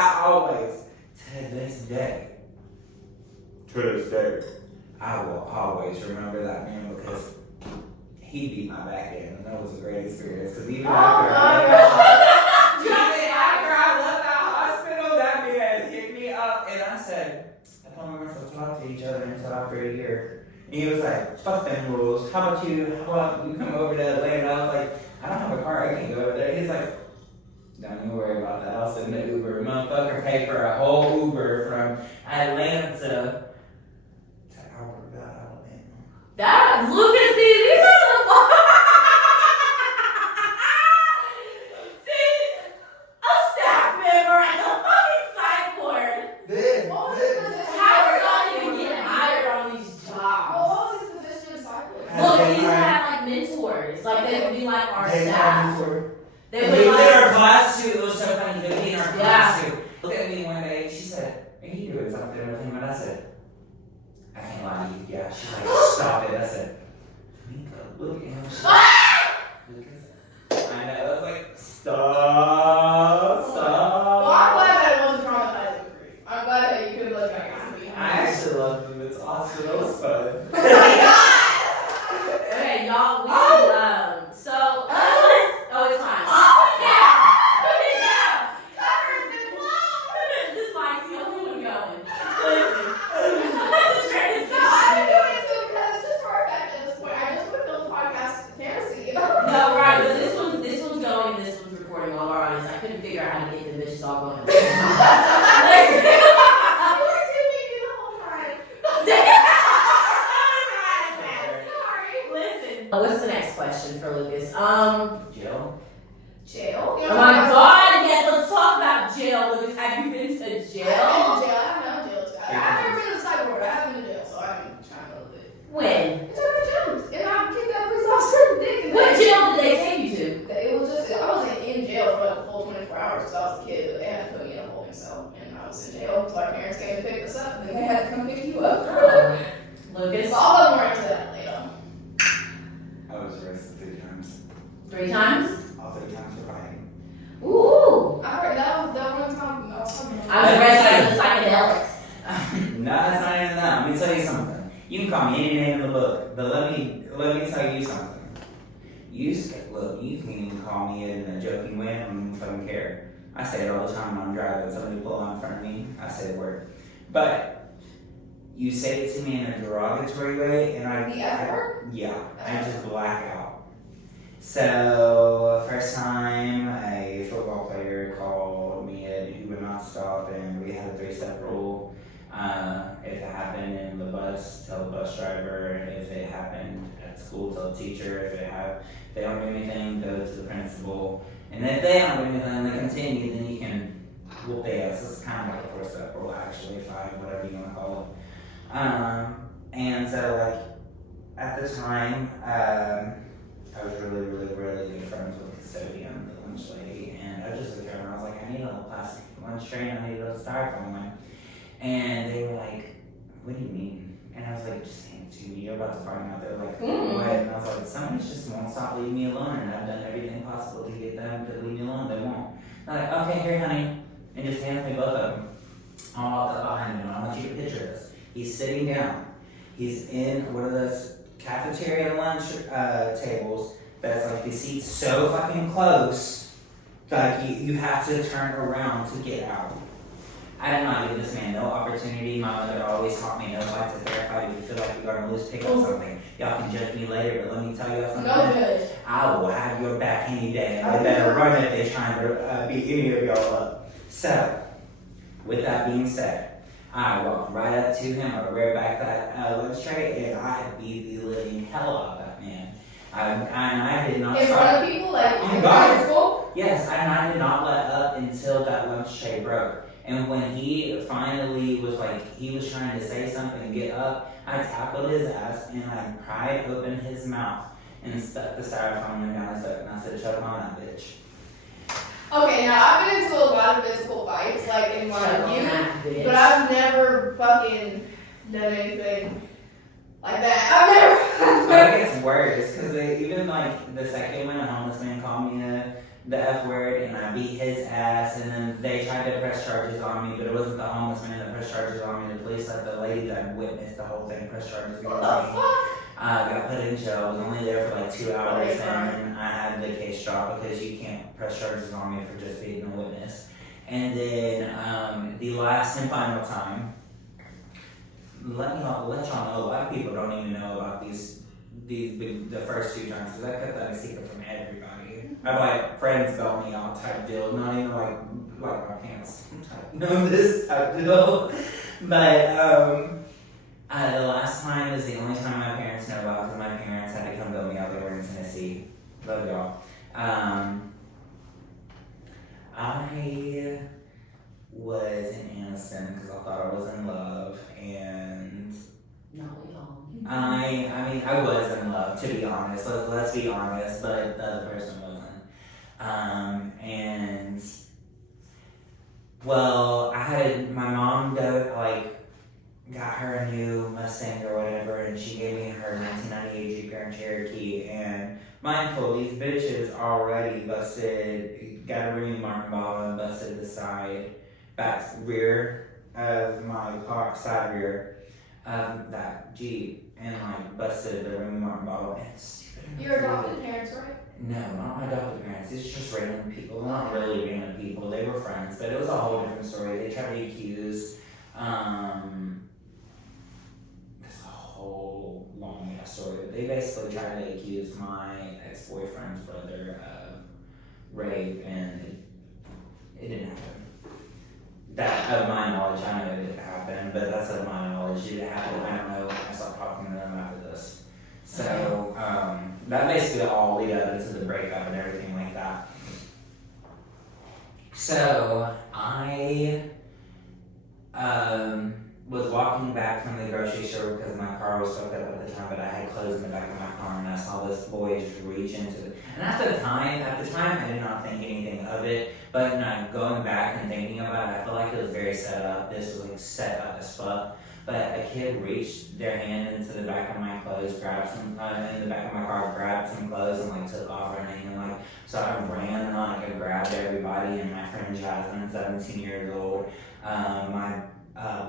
will always remember that man because he beat my back in, and that was a great experience. Because even after I left that hospital, that man hit me up, and I said, I told him we're supposed to talk to each other until after a year. And he was like, fuck them rules. How about you come over to Atlanta? I was like, I don't have a car, I can't go over there. He's like, don't even worry about that. I'll send the Uber. Motherfucker paid for a whole Uber from Atlanta to Alabama. That Lucas, see, these are the see, a staff member at the fucking psych ward. How are y'all even getting hired on these jobs? What was his position in cycling? Look, we used to have like mentors. Like they would be like our staff. They We would did like our class too. It was so funny. They would be in our class too. Look at me one day. She said, "Are you doing something with him?" And I said, "I can't lie to you." Yeah. She's like, "Stop it." I said, "Mika, look at him." She's like, I know. I was like, "Stop, stop." Well, I'm glad that it wasn't traumatizing for you. I'm glad that you could have like I actually loved him. It's awesome. It was fun. okay, y'all. We so oh, it's fine. Oh yeah, put it down. Cover's been blown. This mic's the only one going. Listen, the trend is No, I've been doing it too because it's just for effect at this point. I just want to build a podcast fantasy. no right, but this one's going. This one's recording all of our audience. I couldn't figure out how to get the bitches all going. Listen. What's the next question for Lucas? Jill? Jail? Oh my God! Yes, let's talk about jail, Lucas. Have you been to jail? I've been to jail. I haven't been to jail. I've never been to the cyber ward. I haven't been to jail, so I'm trying to live it. When? It's over jumped, and I kicked that police officer in the dick. What jail did they take you to? It was just, I wasn't in jail for like the full 24 hours because I was a kid, but they had to put me in a holding cell, and I was in jail until our parents came to pick us up, and then they had to come pick you up. Lucas? So all of them were into that later. I was arrested 3 times. 3 times? All 3 times for fighting. Ooh! I heard that one time I was talking about. I was arrested for psychedelics. No, it's not even that. Let me tell you something. You can call me any name in the book, but let me tell you something. Look, you can even call me in a joking way. I don't even fucking care. I say it all the time when I'm driving. Somebody pull out in front of me, I say the word. But you say it to me in a derogatory way, and The F word? yeah, I just black out. So, first time a football player called me in, he would not stop, and we had a 3-step rule. If it happened in the bus, tell the bus driver. If it happened at school, tell the teacher. If they don't do anything, go to the principal. And if they don't do anything, they continue, then you can whoop their ass. It's kind of like a 4-step rule, actually, 5, whatever you want to call it. And so, like, at the time, I was really, really, really good friends with the custodian, the lunch lady, and I just looked at her and I was like, I need a plastic lunch tray and I need a styrofoam one. And they were like, what do you mean? And I was like, just hand it to me, you're about to find out. They were like, what? And I was like, somebody just won't stop leaving me alone, and I've done everything possible to get them to leave me alone, they won't. They're like, okay, here, honey, and just hands me both of them. I'll walk up behind him, and I want you to picture this. He's sitting down. He's in one of those cafeteria lunch tables that's like the seats so fucking close, like you have to turn around to get out. I did not give this man no opportunity. My mother always taught me no fight to fair fight. If you feel like you're gonna lose, pick up something. Y'all can judge me later, but let me tell you something. No judge. I will have your back any day, and they better run if they're trying to beat any of y'all up. So, with that being said, I walked right up to him, I reared back that lunch tray, and I beat the living hell out of that man. I did not In stop. front of people, like Oh, in God. school? Yes, and I did not let up until that lunch tray broke. And when he finally was like, he was trying to say something and get up, I tackled his ass and I pried open his mouth and stuck the styrofoam in down his throat, and I said, choke on that bitch. Okay, now I've been into a lot of physical fights, like in my Shut youth, up, bitch. but I've never fucking done anything like that. I've But never. it gets worse because even like the second one, a homeless man called me the F word and I beat his ass, and then they tried to press charges on me, but it wasn't the homeless man that pressed charges on me. The police let the lady that witnessed the whole thing press charges What against the me. fuck? Got put in jail. I was only there for like 2 hours, and then I had the case dropped because you can't press charges on me for just being a witness. And then the last and final time, let y'all know, a lot of people don't even know about the first 2 times, because I kept that a secret from everybody. I have like friends bail me out type deal, not even like my pants type, no, this type deal. But the last time is the only time my parents know about, because my parents had to come bail me out. They were in Tennessee. Love y'all. I was in Aniston because I thought I was in love, and No, we don't. I mean, I was in love, to be honest. Let's be honest, but the other person wasn't. And well, I had my mom got her a new Mustang or whatever, and she gave me her 1998 Jeep Grand Cherokee. And mindful, these bitches already busted, got a Remy Martin bottle and busted the back rear of my car, side rear of that Jeep, and like busted the Remy Martin bottle. And it's stupid. Your adopted parents, right? No, not my adopted parents. It's just random people. Well, not really random people. They were friends, but it was a whole different story. They tried to accuse, it's a whole long ass story. They basically tried to accuse my ex-boyfriend's brother of rape, and it didn't happen. That, of my knowledge, I know it didn't happen, but that's of my knowledge. Did it happen? I don't know. I stopped talking to them after this. So, that basically all lead up into the breakup and everything like that. So, I was walking back from the grocery store because my car was stuck up at the time, but I had clothes in the back of my car, and I saw this boy just reach into it. And at the time, I did not think anything of it, but going back and thinking about it, I feel like it was very set up. This was like set up as fuck. But a kid reached their hand into the back of my clothes, grabbed some, in the back of my car, grabbed some clothes and like took off running, and like, so I ran and like I grabbed everybody, and my friend Jasmine, 17 years old, my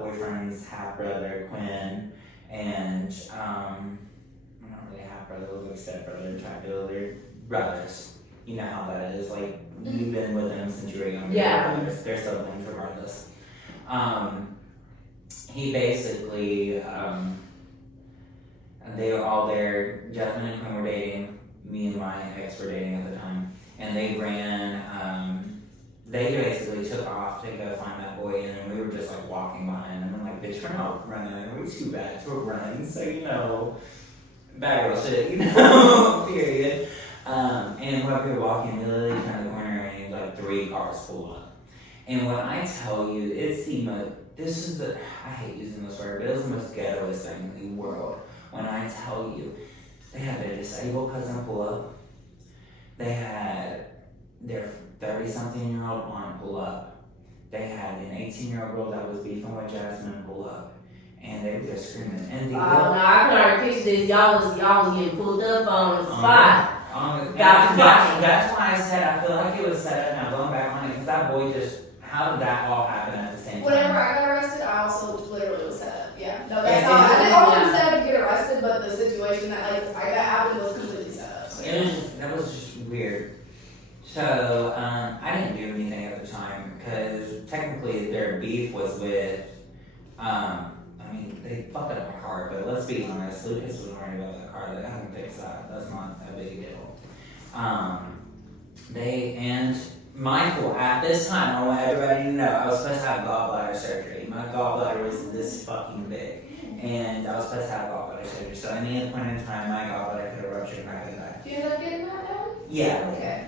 boyfriend's half brother Quinn, and not really half brother, it was like step brother type deal. They're brothers. You know how that is. Like you've been with them since you were young. Yeah. They're siblings regardless. He basically, they were all there. Jasmine and Quinn were dating. Me and my ex were dating at the time, and they ran. They basically took off to go find that boy, and then we were just like walking behind them. And like, bitch, we're not running. We're too bad to run. So bad girl shit. Period. And while we were walking, we literally turned the corner, and like 3 cars pulled up. And when I tell you, it's the most. I hate using this word, but it was the most ghettoest thing in the world. When I tell you, they had their disabled cousin pull up. They had their 30-something-year-old aunt pull up. They had an 18-year-old girl that was beefing with Jasmine pull up. And they were just screaming. And No, I can already picture this. Y'all was getting pulled up on the spot. That's why I said I feel like it was set up. Now going back on it, because that boy how did that all happen at the same time? Whenever I got arrested, I also literally was set up. Yeah. No, that's how I wasn't set up to get arrested, but the situation that like the fight that happened was completely set up. So, That was just weird. So I didn't do anything at the time because technically their beef was with. They fucked up my car, but let's be honest, Lucas was worried about that car. They haven't fixed that. That's not a big deal. Mindful, at this time, I want everybody to know, I was supposed to have gallbladder surgery. My gallbladder was this fucking big, and I was supposed to have gallbladder surgery. So at any point in time, my gallbladder could have ruptured and I could have died. do you end up getting that done? Yeah. Okay.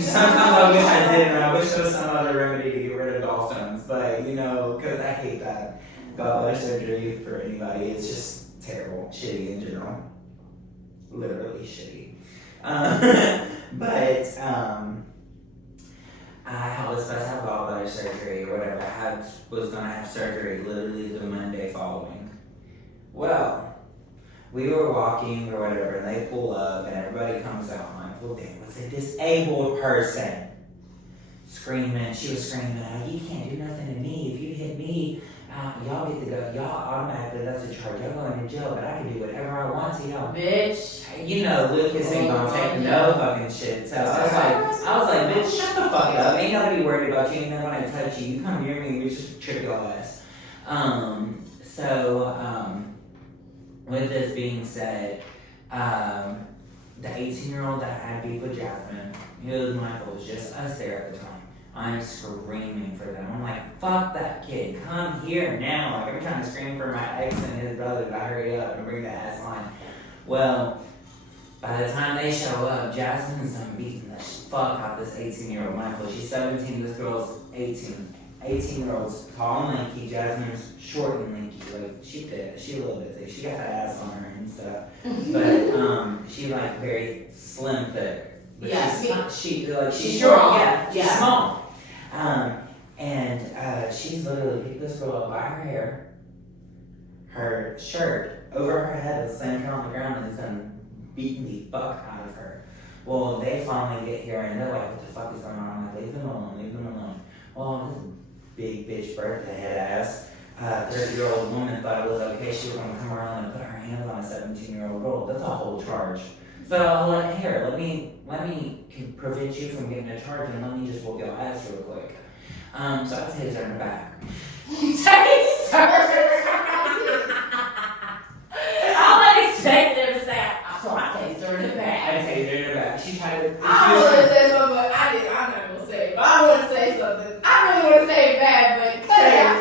Sometimes I wish I did, and I wish there was some other remedy to get rid of gallstones, but because I hate that. Gallbladder surgery for anybody, it's just terrible, shitty in general. Literally shitty. But I was supposed to have gallbladder surgery or whatever. I was gonna have surgery literally the Monday following. Well, we were walking or whatever, and they pull up, and everybody comes out. I'm like, well, there was a disabled person screaming. She was screaming, you can't do nothing to me. If you hit me, y'all get to go. Y'all automatically, that's a charge. Y'all going to jail, but I can do whatever I want to y'all. Bitch. You know, Lucas ain't gonna take no fucking shit. So I was like, bitch, shut the fuck up. Ain't gotta be worried about you. Ain't no when I touch you. You come near me, we just trip your ass. With this being said, the 18-year-old that had beef with Jasmine, it was Michael, it was just us there at the time. I'm screaming for them. I'm like, fuck that kid, come here now. Like, I'm trying to scream for my ex and his brother to hurry up and bring that ass line. Well, by the time they show up, Jasmine's beating the fuck out of this 18-year-old Michael. She's 17, this girl's 18. 18-year-old's tall and lanky, Jasmine's short and lanky. Like, she a little bit thick. She got that ass on her and stuff. But she like very slim thick. But she's short, yeah. She's small. She's literally picked this girl up by her hair. Her shirt over her head is slammed her on the ground and is done beating the fuck out of her. Well, they finally get here and they're like, what the fuck is going on? I'm like, leave them alone. Well, this big bitch birthday head ass 30-year-old woman thought it was okay. She was gonna come around and put her hands on a 17-year-old girl. That's a whole charge. So let me prevent you from getting a charge and let me just whoop your ass real quick. So I tasered her in the back. I would expect them to say, so I tased her in the back. I tased her in the back. She tried to. I was gonna say something, but I'm not gonna say it. But I want to say something. I really want to say it bad, but cut it out.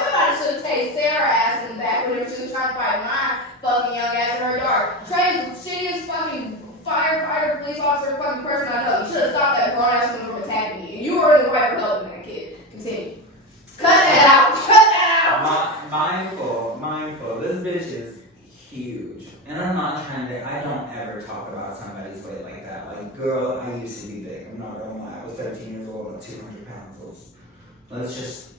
Somebody should have tased Sarah's ass in the back whenever she was trying to fight my fucking young ass in her yard. Trey's the shittiest fucking firefighter, police officer, fucking person I know. You should have stopped that grown ass woman from attacking me. And you were in the right for helping that kid. Continue. Cut that out. Mindful. This bitch is huge. And I'm not I don't ever talk about somebody's weight like that. Like, girl, I used to be big. I'm not gonna lie. I was 13 years old and 200 pounds. Let's just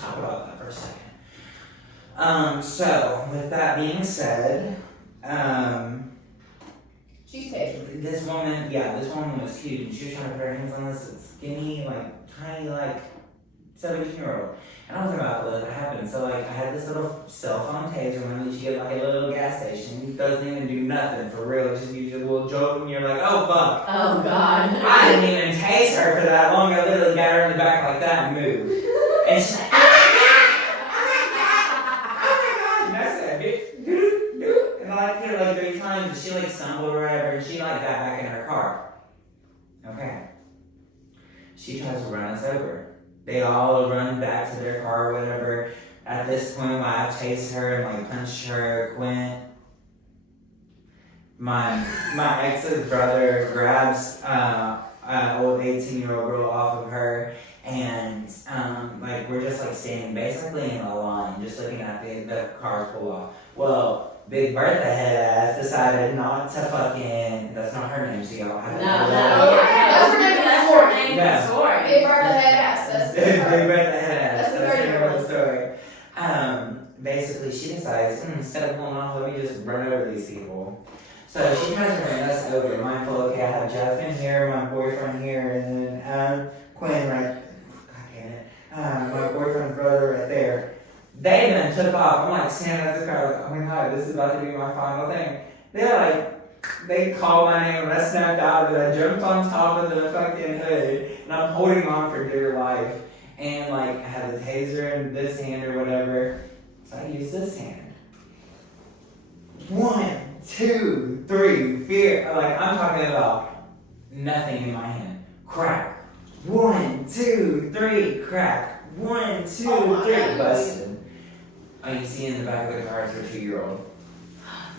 talk about that for a second. So, with that being said, She's tasty. This woman was huge. And she was trying to put her hands on this skinny, tiny, 17-year-old. And I was about to let that happen. So, I had this little cell phone taser when you get a little gas station. It doesn't even do nothing for real. It just gives you a little joke and you're like, oh, fuck. Oh, God. I didn't even tase her for that long. I literally got her in the back like that and moved. And she's like, and I said, bitch, and I hit her 3 times and she stumbled or whatever and she got back in her car. Okay. She tries to run us over. They all run back to their car or whatever. At this point, I tased her and punched her. Quint, my ex's brother grabs an old 18-year-old girl off of her, and we're just standing basically in a line, just looking at the cars pull off. Well, Big Bertha head ass decided not to fucking. That's not her name, so y'all have to. That's her name. That's her name. Yeah. Story. Big Bertha head ass. That's the Big Bertha head ass. That's the 30-year-old story. Basically, she decides instead of pulling off, let me just run over these people. So she tries to run us over. Mindful, okay, I have Jasmine here, my boyfriend here, and then Quinn right. God damn it. My boyfriend's brother right there. They then took off. I'm standing at the car, oh my god, this is about to be my final thing. They called my name and I snapped out of it. I jumped on top of the fucking hood and I'm holding on for dear life. And I had the taser in this hand or whatever. So I used this hand. 1, 2, 3, fear. I'm talking about nothing in my hand. Crack. 1, 2, 3, crack. 1, 2, 3, busted. Oh, you see in the back of the car is her 2-year-old.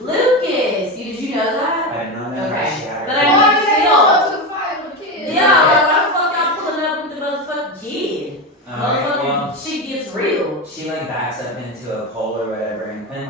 Lucas, did you know that? I did not know that she had her. But I to the fight with the kid. Yeah, why the fuck I'm pulling up with the motherfucking kid? Well, she gets real. She backs up into a pole or whatever, and Quinn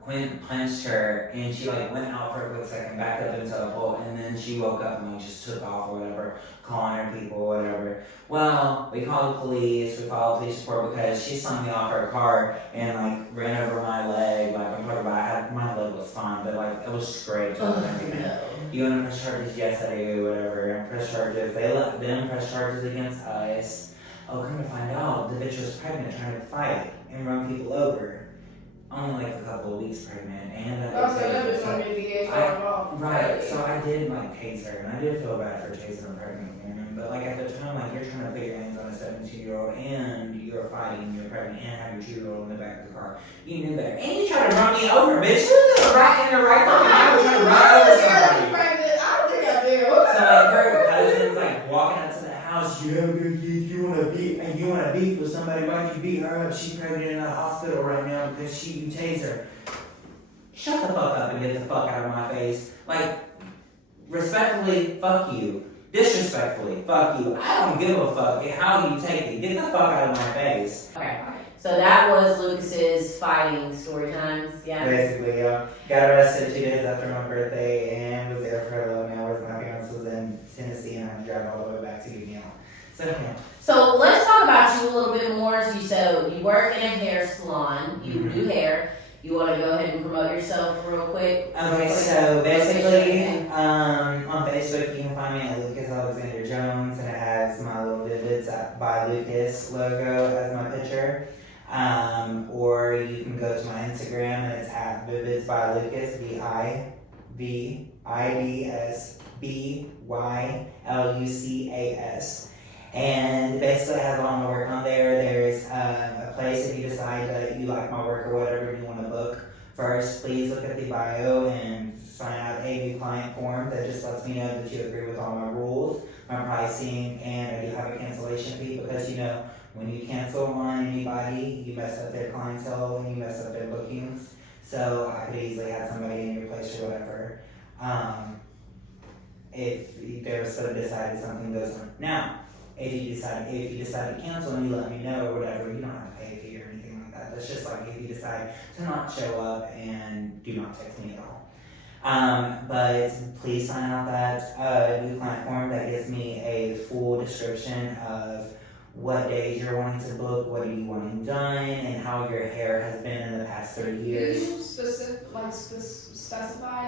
Quinn punched her, and she went out for a quick second, backed up into a bolt, and then she woke up and like just took off or whatever, calling her people or whatever. Well, we called the police, we filed police report because she slung me off her car and like ran over my leg. Like I'm talking about, my leg was fine, but like it was scraped up and everything. You want to press charges? Yes, I do, whatever. Press charges. They let them press charges against us. Oh, come to find out, the bitch was pregnant trying to fight and run people over. Only like a couple of weeks pregnant, and right. So I did like tase her, and I did feel bad for tasing a pregnant woman. But like at the time, like you're trying to put your hands on a 17-year-old, and you're fighting, you're pregnant, and have your 2-year-old in the back of the car. You knew better, and you tried to run me over, bitch. You was right in the right fucking hour trying to run over somebody. I don't think I do. So like her cousin's like walking up to the house. You wanna beef with somebody? Why'd you beat her up? She's pregnant in the hospital right now because you tased her. Shut the fuck up and get the fuck out of my face. Like, respectfully, fuck you. Disrespectfully, fuck you. I don't give a fuck how you take it. Get the fuck out of my face. Okay. So that was Lucas's fighting story times, yeah? Basically, got arrested 2 days after my birthday and was there for 11 hours. My parents was in Tennessee and I had to drive all the way back to get me out. So, yeah. So let's talk about you a little bit more. So you work in a hair salon, you do hair. You want to go ahead and promote yourself real quick? Okay, so basically, on Facebook you can find me at Lucas Alexander Jones, and it has my little Vivids by Lucas logo as my picture. Or you can go to my Instagram and it's at Vivids by Lucas, VIVIDSBYLUCAS. And basically it has all my work on there. There's a place if you decide that you like my work or whatever and you want to book first, please look at the bio and sign out a new client form that just lets me know that you agree with all my rules, my pricing, and I do have a cancellation fee because when you cancel on anybody, you mess up their clientele and you mess up their bookings. So I could easily have somebody in your place or whatever. If there was sort of decided something goes on. Now, if you decide to cancel and you let me know or whatever, you don't have to pay a fee or anything like that. That's just like if you decide to not show up and do not text me at all. But please sign out that new client form that gives me a full description of what days you're wanting to book, what are you wanting done, and how your hair has been in the past 30 years. Do you specify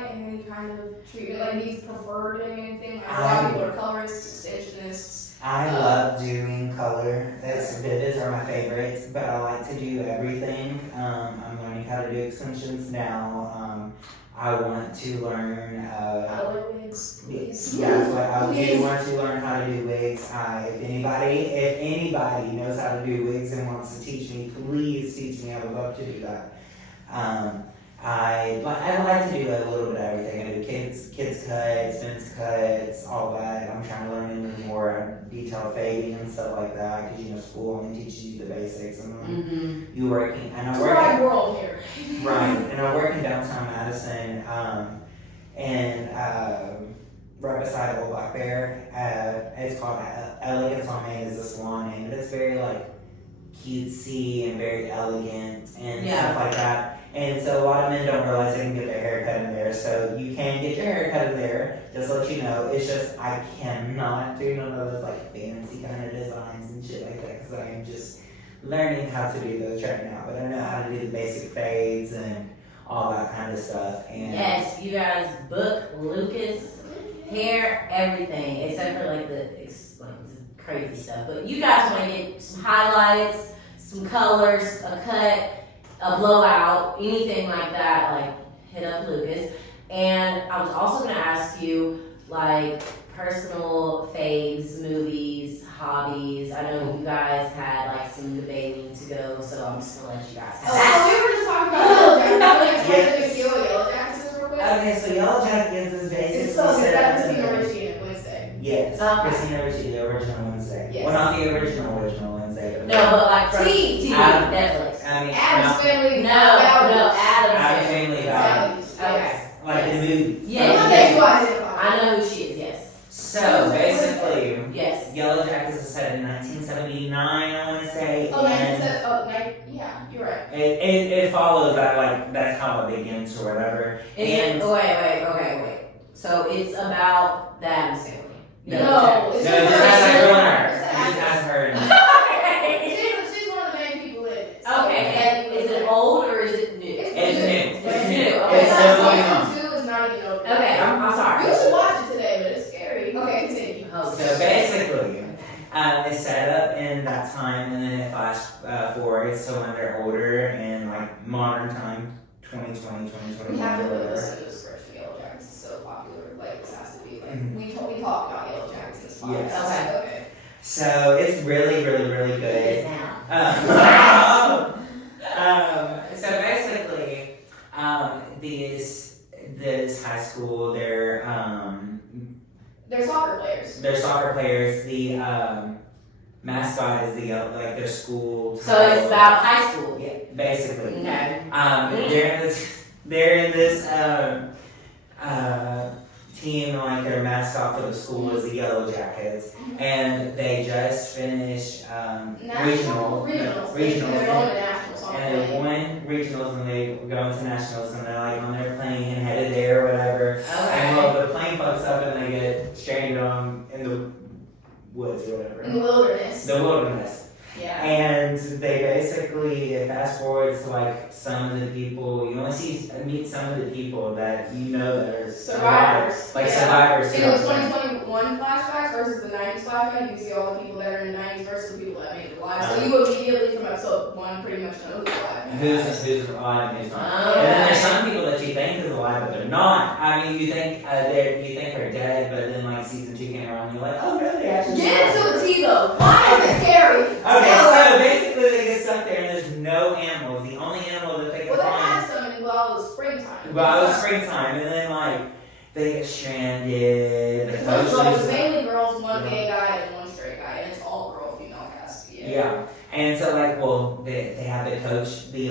any kind of treatment, like needs preferred in anything? Like a lot of people are colorists, extensionists. I love doing color. Vivids are my favorites, but I like to do everything. I'm learning how to do extensions now. I want to learn. I like wigs. That's what I do. Want to learn how to do wigs. If anybody knows how to do wigs and wants to teach me, please teach me. I would love to do that. I like to do a little bit of everything. I do kids cuts, men's cuts, all that. I'm trying to learn into more detailed fading and stuff like that because school only teaches you the basics. And you working, and I work. It's a wide world here. Right, and I work in downtown Madison, right beside Old Black Bear. It's called Elegance on Main is the salon name, but it's very like cutesy and very elegant and stuff like that. And so a lot of men don't realize they can get their hair cut in there. So you can get your hair cut in there, just to let you know. It's just I cannot do none of those like fancy kind of designs and shit like that because I am just learning how to do those right now. But I know how to do the basic fades and all that kind of stuff. And yes, you guys book Lucas hair, everything except for like the crazy stuff. But you guys want to get some highlights, some colors, a cut, a blowout, anything like that, like hit up Lucas. And I was also going to ask you like personal faves, movies, hobbies. I know you guys had like some debating to go, so I'm just going to let you guys have that. We were just talking about YellowJackets real quick. Okay, so YellowJackets is basically it's so good. That Christina Ricci Wednesday. Yes, Christina Ricci, the original Wednesday. Yes. Well, not the original Wednesday. But No, but like from TV, Netflix. Adam's Family. Adam's Family Values. Okay. Like the movie. Yes. I know who she is, yes. So basically, yes. YellowJackets was set in 1979, I want to say. Yeah, you're right. It followed follows that, like, that's how it begins or whatever. Wait. So it's about that and his family. No, it's No, just just her. ask her. It's Just ask her. She's one of the main people in it. Okay, and is it old or is it new? It's new. It's new. It's Okay. still going on. Season 2 is not even over. Okay, I'm sorry. You should watch it today, but it's scary. Okay, continue. Oh, So basically, it's set up in that time, and then it flash forwards to when they're older in like modern time, 2020, 2021. We have to whatever. listen to this first for YellowJackets. It's so popular. Like, this has to be like Mhm. we talk about YellowJackets in this podcast. Yes. Okay. So it's really, really, really It good. is now. So basically, this high school, They're soccer players. they're soccer players. The mascot is the like their school. So it's about high school. Yeah, basically. Okay. They're in this team, like their mascot for the school is the YellowJackets, and they just finished regionals. They're going to nationals on And they won regionals and they go into nationals and they're like on their plane headed there or whatever. And well, the plane fucks up and they get stranded in the woods or whatever. in the wilderness. The wilderness. Yeah. And they basically, it fast forwards to like some of the people, you only meet some of the people that you know that are Survivors. like Yeah. survivors. In the 2021 flashbacks versus the 90s flashback, you can see all the people that are in the 90s versus the people that made it alive. So you immediately from episode 1 pretty much know who's alive. Who's alive and who's not. Oh. And then there's some people that you think is alive, but they're not. I mean, you think they're dead, but then like season 2 came around, and you're like, oh really? Actually, Get into the tea though. Why is it scary? Okay, so basically they get stuck there, and there's no animals. The only animal that they can Well, they find. had some while it was springtime. Well, it was springtime, and then like they get stranded. The It coach was is mainly girls, one gay guy and one straight guy, and it's all girl female cast. yeah. And so like, well, they have the coach, the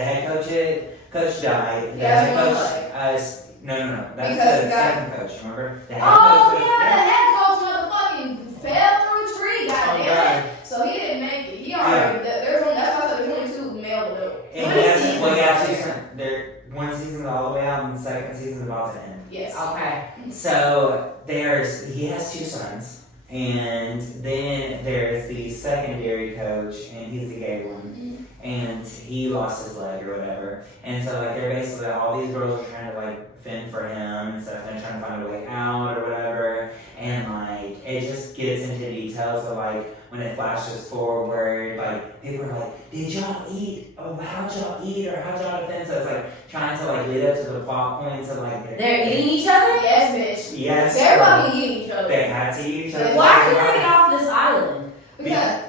head coach died. The Yeah, head one coach, no, that's Because the the guy- second coach. Remember? The head Oh coach. yeah, the head coach motherfucking fell through a tree, goddamn God. it. So he didn't make it. He already there's only that's why I said there's only 2 male adults. And one season's all the way out, and the second season's about to end. Yes. Okay. So he has 2 sons, and then there's the secondary coach, and he's the gay one, and he lost his leg or whatever, and so like they're basically all these girls are trying to like fend for him and stuff, and trying to find a way out or whatever, and like it just gets into details of like when it flashes forward, like people are like, did y'all eat? Oh, how'd y'all eat? Or how'd y'all defend? So it's like trying to like lead up to the plot points of like They're eating each other? Yes, bitch. Yes. They're fucking eating each other. They had to eat each other. Why couldn't they get off this island? Because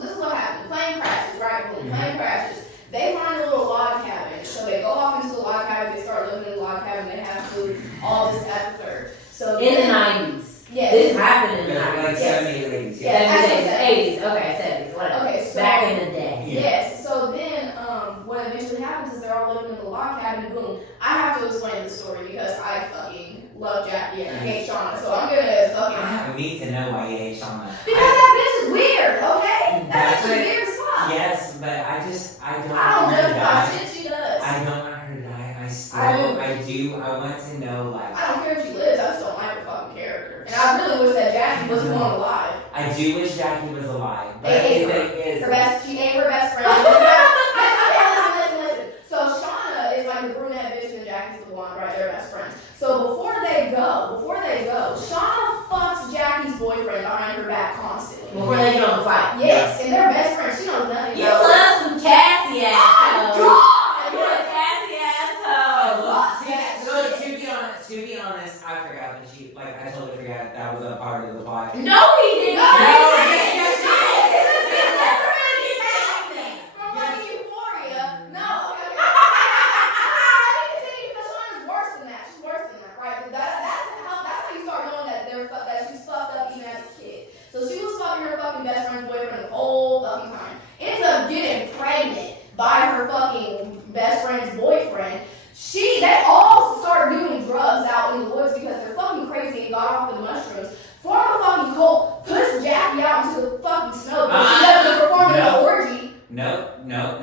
this is what happened. Plane crashes, right? Boom. Mhm. Plane crashes. They find a little log cabin. So they go off into the log cabin, they start living in the log cabin, they have food, all this at the third. So In the 90s. Yes. This happened in the Like 90s. 70s, 80s. Yeah. 70s, 80s. Okay, 70s, whatever. Okay, so Back in the day. Yeah. Yes. So then, what eventually happens is they're all living in the log cabin. Boom. I have to explain the story because I fucking love Jackie and I hate Shauna. So I'm gonna fucking I need to know why you hate Shauna. because that bitch is weird. Okay, that That's bitch is what- weird as fuck. Yes, but I don't I don't want her to judge die. by shit she does. I don't want her to die. I want to know, like, I don't care if she lives, I just don't like her fucking character. And I really wish that Jackie was one alive. I do wish Jackie was alive. But They the hate thing is, She ain't her best friend. Listen. So Shauna is like the brunette bitch and Jackie's the blonde, right? They're best friends. So before they go, Shauna fucks Jackie's boyfriend behind her back constantly. Before they get on the flight. Yes, and they're best friends. She knows nothing. You love some Cassie Oh asshole. God! You're a Cassie asshole. to be honest, I forgot that I totally forgot that was a part of the plot. No, he didn't. No, No, he he didn't. didn't. From like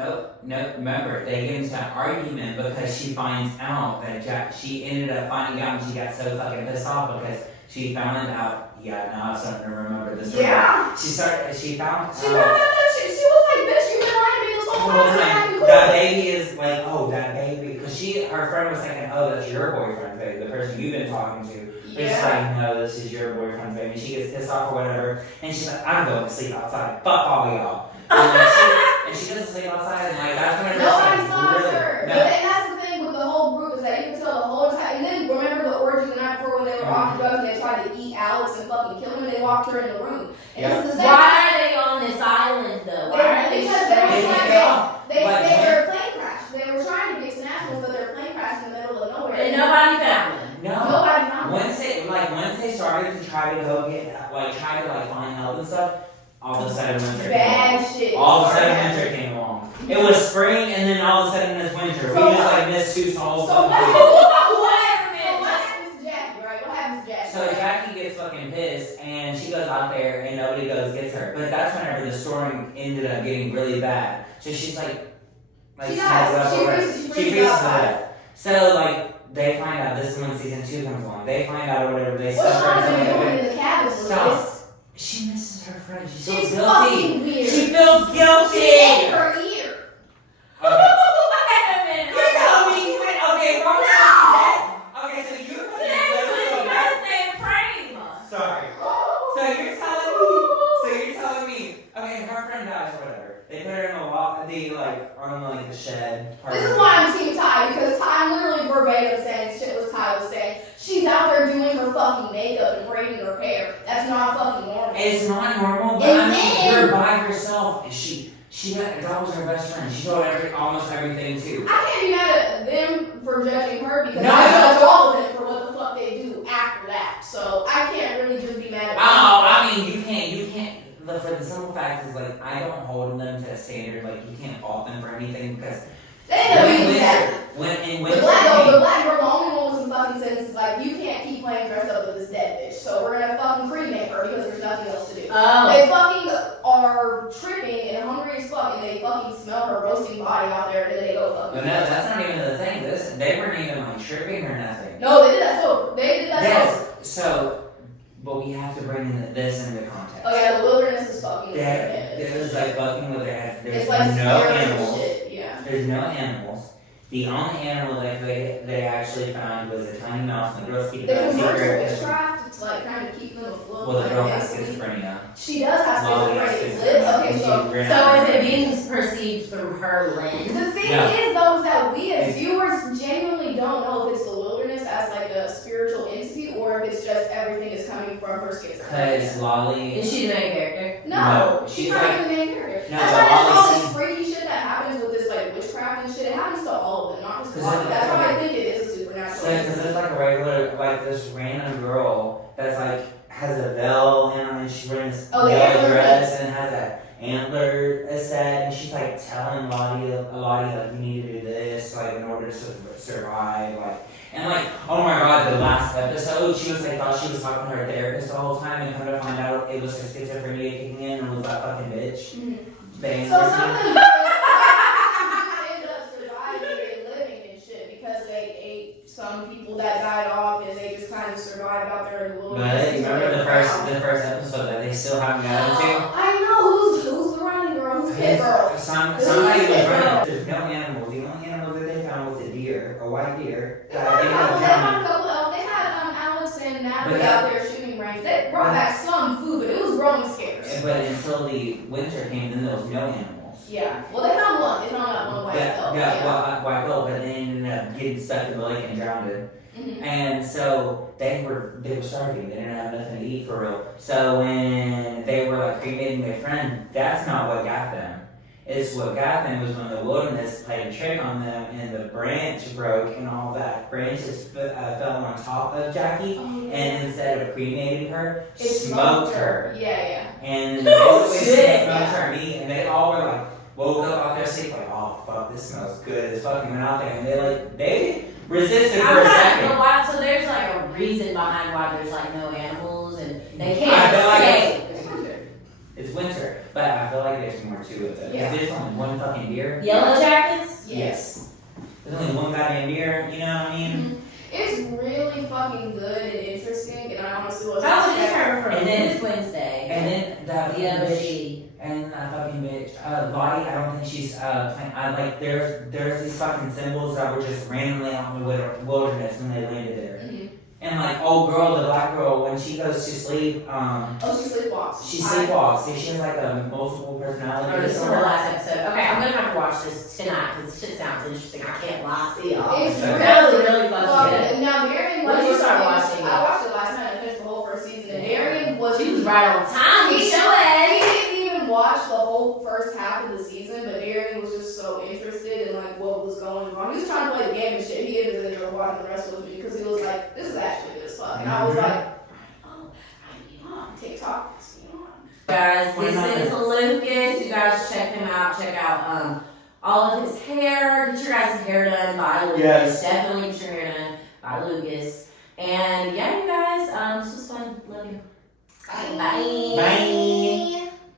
Nope. Remember, they get into an argument because she finds out that she ended up finding out and she got so fucking pissed off because she found out. Yeah, now I'm starting to remember this. Yeah. She found out. She was like, bitch, you been lying to me this whole time. That baby is like, oh, that baby. Because her friend was thinking, oh, that's your boyfriend's baby, the person you've been talking to. Yeah. She's like, no, this is your boyfriend's baby. She gets pissed off or whatever. And she's like, I'm going to sleep outside. Fuck all of y'all. And she doesn't sleep outside. And like, that's when nobody stops really, her. No. But and that's the thing with the whole group is that you can tell the whole time. And then remember the orgy the night before when they were off the drugs and they tried to eat Alex and fucking kill him and they locked her in the room. And it's the same. Why are they on this island though? Why are they? Because they were plane crash. They were trying to get to nationals, but they were plane crashed in the middle of nowhere. And nobody found them. No. Nobody found them. Once they started to try to go get, try to find help and stuff, all of a sudden winter came along. All of a sudden winter came along. It was spring and then all of a sudden it's winter. So we just missed 2 souls. So what happens to Jackie, right? What happens to Jackie? So Jackie gets fucking pissed and she goes out there and nobody gets her. But that's whenever the storm ended up getting really bad. So she's she dies. She freezes out. So they find out this is when season 2 comes along. They find out or whatever. They what's suffer Shauna doing in the cabin? Stop. She misses her friend. She feels She's guilty. fucking weird. She feels guilty. She ate her ear. Okay. Wait a minute. You're telling me you went okay wrong that. Okay, so you're Sorry. So you're telling me. Okay, her friend dies or whatever. They put her in the shed. This is why I'm Team Ty, because Ty literally verbatim saying shit was Ty was saying. She's out there doing her fucking makeup and braiding her hair. That's not fucking normal. It's not normal, but you're by herself. That was her best friend. She told almost everything too. I can't be mad at them for judging her because No, I judge all of them for what the fuck they do after that. So I can't really just be mad at them. I mean, you can't. For the simple fact is, I don't hold them to a standard. You can't fault them for anything because they didn't do that. The black girl, the only one with some fucking sense is you can't keep playing dress up with this dead bitch. So we're gonna fucking cremate her because there's nothing else to do. Oh. They fucking are tripping and hungry as fuck, and they fucking smell her roasting body out there, and then they go fucking. But no, that's not even the thing. They weren't even tripping or nothing. No, they did that. So they did that. Yes. So, but we have to bring this into context. Oh yeah, the wilderness is fucking. There's fucking with their. There's it's no scary animals. Shit. Yeah. There's no animals. The only animal that they actually found was a tiny mouse, and the girls keep it They a convert to secret. witchcraft to kind of keep them afloat. Well, the girl has schizophrenia. She does have Lolly has schizophrenia. Okay, So is it being perceived through her lens? The thing is, though, is that we as viewers genuinely don't know if it's the wilderness as a spiritual entity or if it's just everything is coming from her schizophrenia. Because Lolly. Is she the main character? No, she's not even the main character. That's why there's all this freaky shit that happens with this witchcraft and shit. It happens to all of them, not just Lolly. That's why I think it is a supernatural. Because there's a regular, this random girl that's has a veil and she's wearing this yellow dress and has an antler set and she's telling Lottie you need to do this in order to survive and oh my god, the last episode she was thought she was talking to her therapist the whole time and come to find out it was her schizophrenia kicking in and was that fucking bitch. Mm-hmm. So some of them ended up surviving and living and shit because they ate some people that died off and they just kind of survived out there in the wilderness. But remember the first episode that they still haven't gotten to? I know who's the running girl, who's Kid Girl. Somebody was running. There's no animals. The only animal that they found was a deer, a white deer. They had a couple of. They had Alex and Natalie out there shooting range. They brought back some food, but it was growing scarce. But until the winter came, then there was no animals. Yeah. Well, they found one. They found that one white elk. White elk, but they ended up getting stuck in the lake and drowned. Mm-hmm. And so they were starving. They didn't have nothing to eat for real. So when they were cremating their friend, that's not what got them. It's what got them was when the wilderness played a trick on them and the branch broke and all that. Branches fell on top of Jackie and instead of cremating her, it smoked her. Yeah. And they smoked her meat and they all were woke up out there sleep oh fuck, this smells good. This fucking went out there and they resisted for a second. So there's a reason behind why there's no animals and they can't escape. It's winter, but I feel there's more to it. Yeah, Because there's only one fucking beer. YellowJackets? Yes. There's only one goddamn beer, you know what I mean? Mm-hmm. It's really fucking good and interesting, and I honestly wasn't. How was her from And then- this Wednesday? And then that The other bitch, she. and that fucking bitch, Lottie, I don't think she's playing. I like there's these fucking symbols that were just randomly out in the wilderness when they landed there. Mm-hmm. And like, old girl, the black girl, when she goes to sleep, Oh, she sleepwalks. she sleepwalks. So she has like a multiple Or personality this is her disorder. last episode. Okay, I'm gonna have to watch this tonight because shit sounds interesting. I can't lie to y'all. It's It Okay. sounds really fucking good. And now Darian, When did you start watching it? I watched it last night. I finished the whole first season, and Darian was. She was right on time. He He show us. didn't even watch the whole first half of the season, but Darian was just so interested in like what was going on. He was trying to play the game and shit. He ended up watching the rest with me because he was like, "This is actually good as fuck," and I was like, "Oh, I be on TikTok." Guys, this is Lucas. You guys check him out. Check out all of his hair. Get your guys' hair done by Lucas. Yes. Definitely get your hair done by Lucas. And yeah, you guys, this was fun. Love you. Bye. Bye. Bye.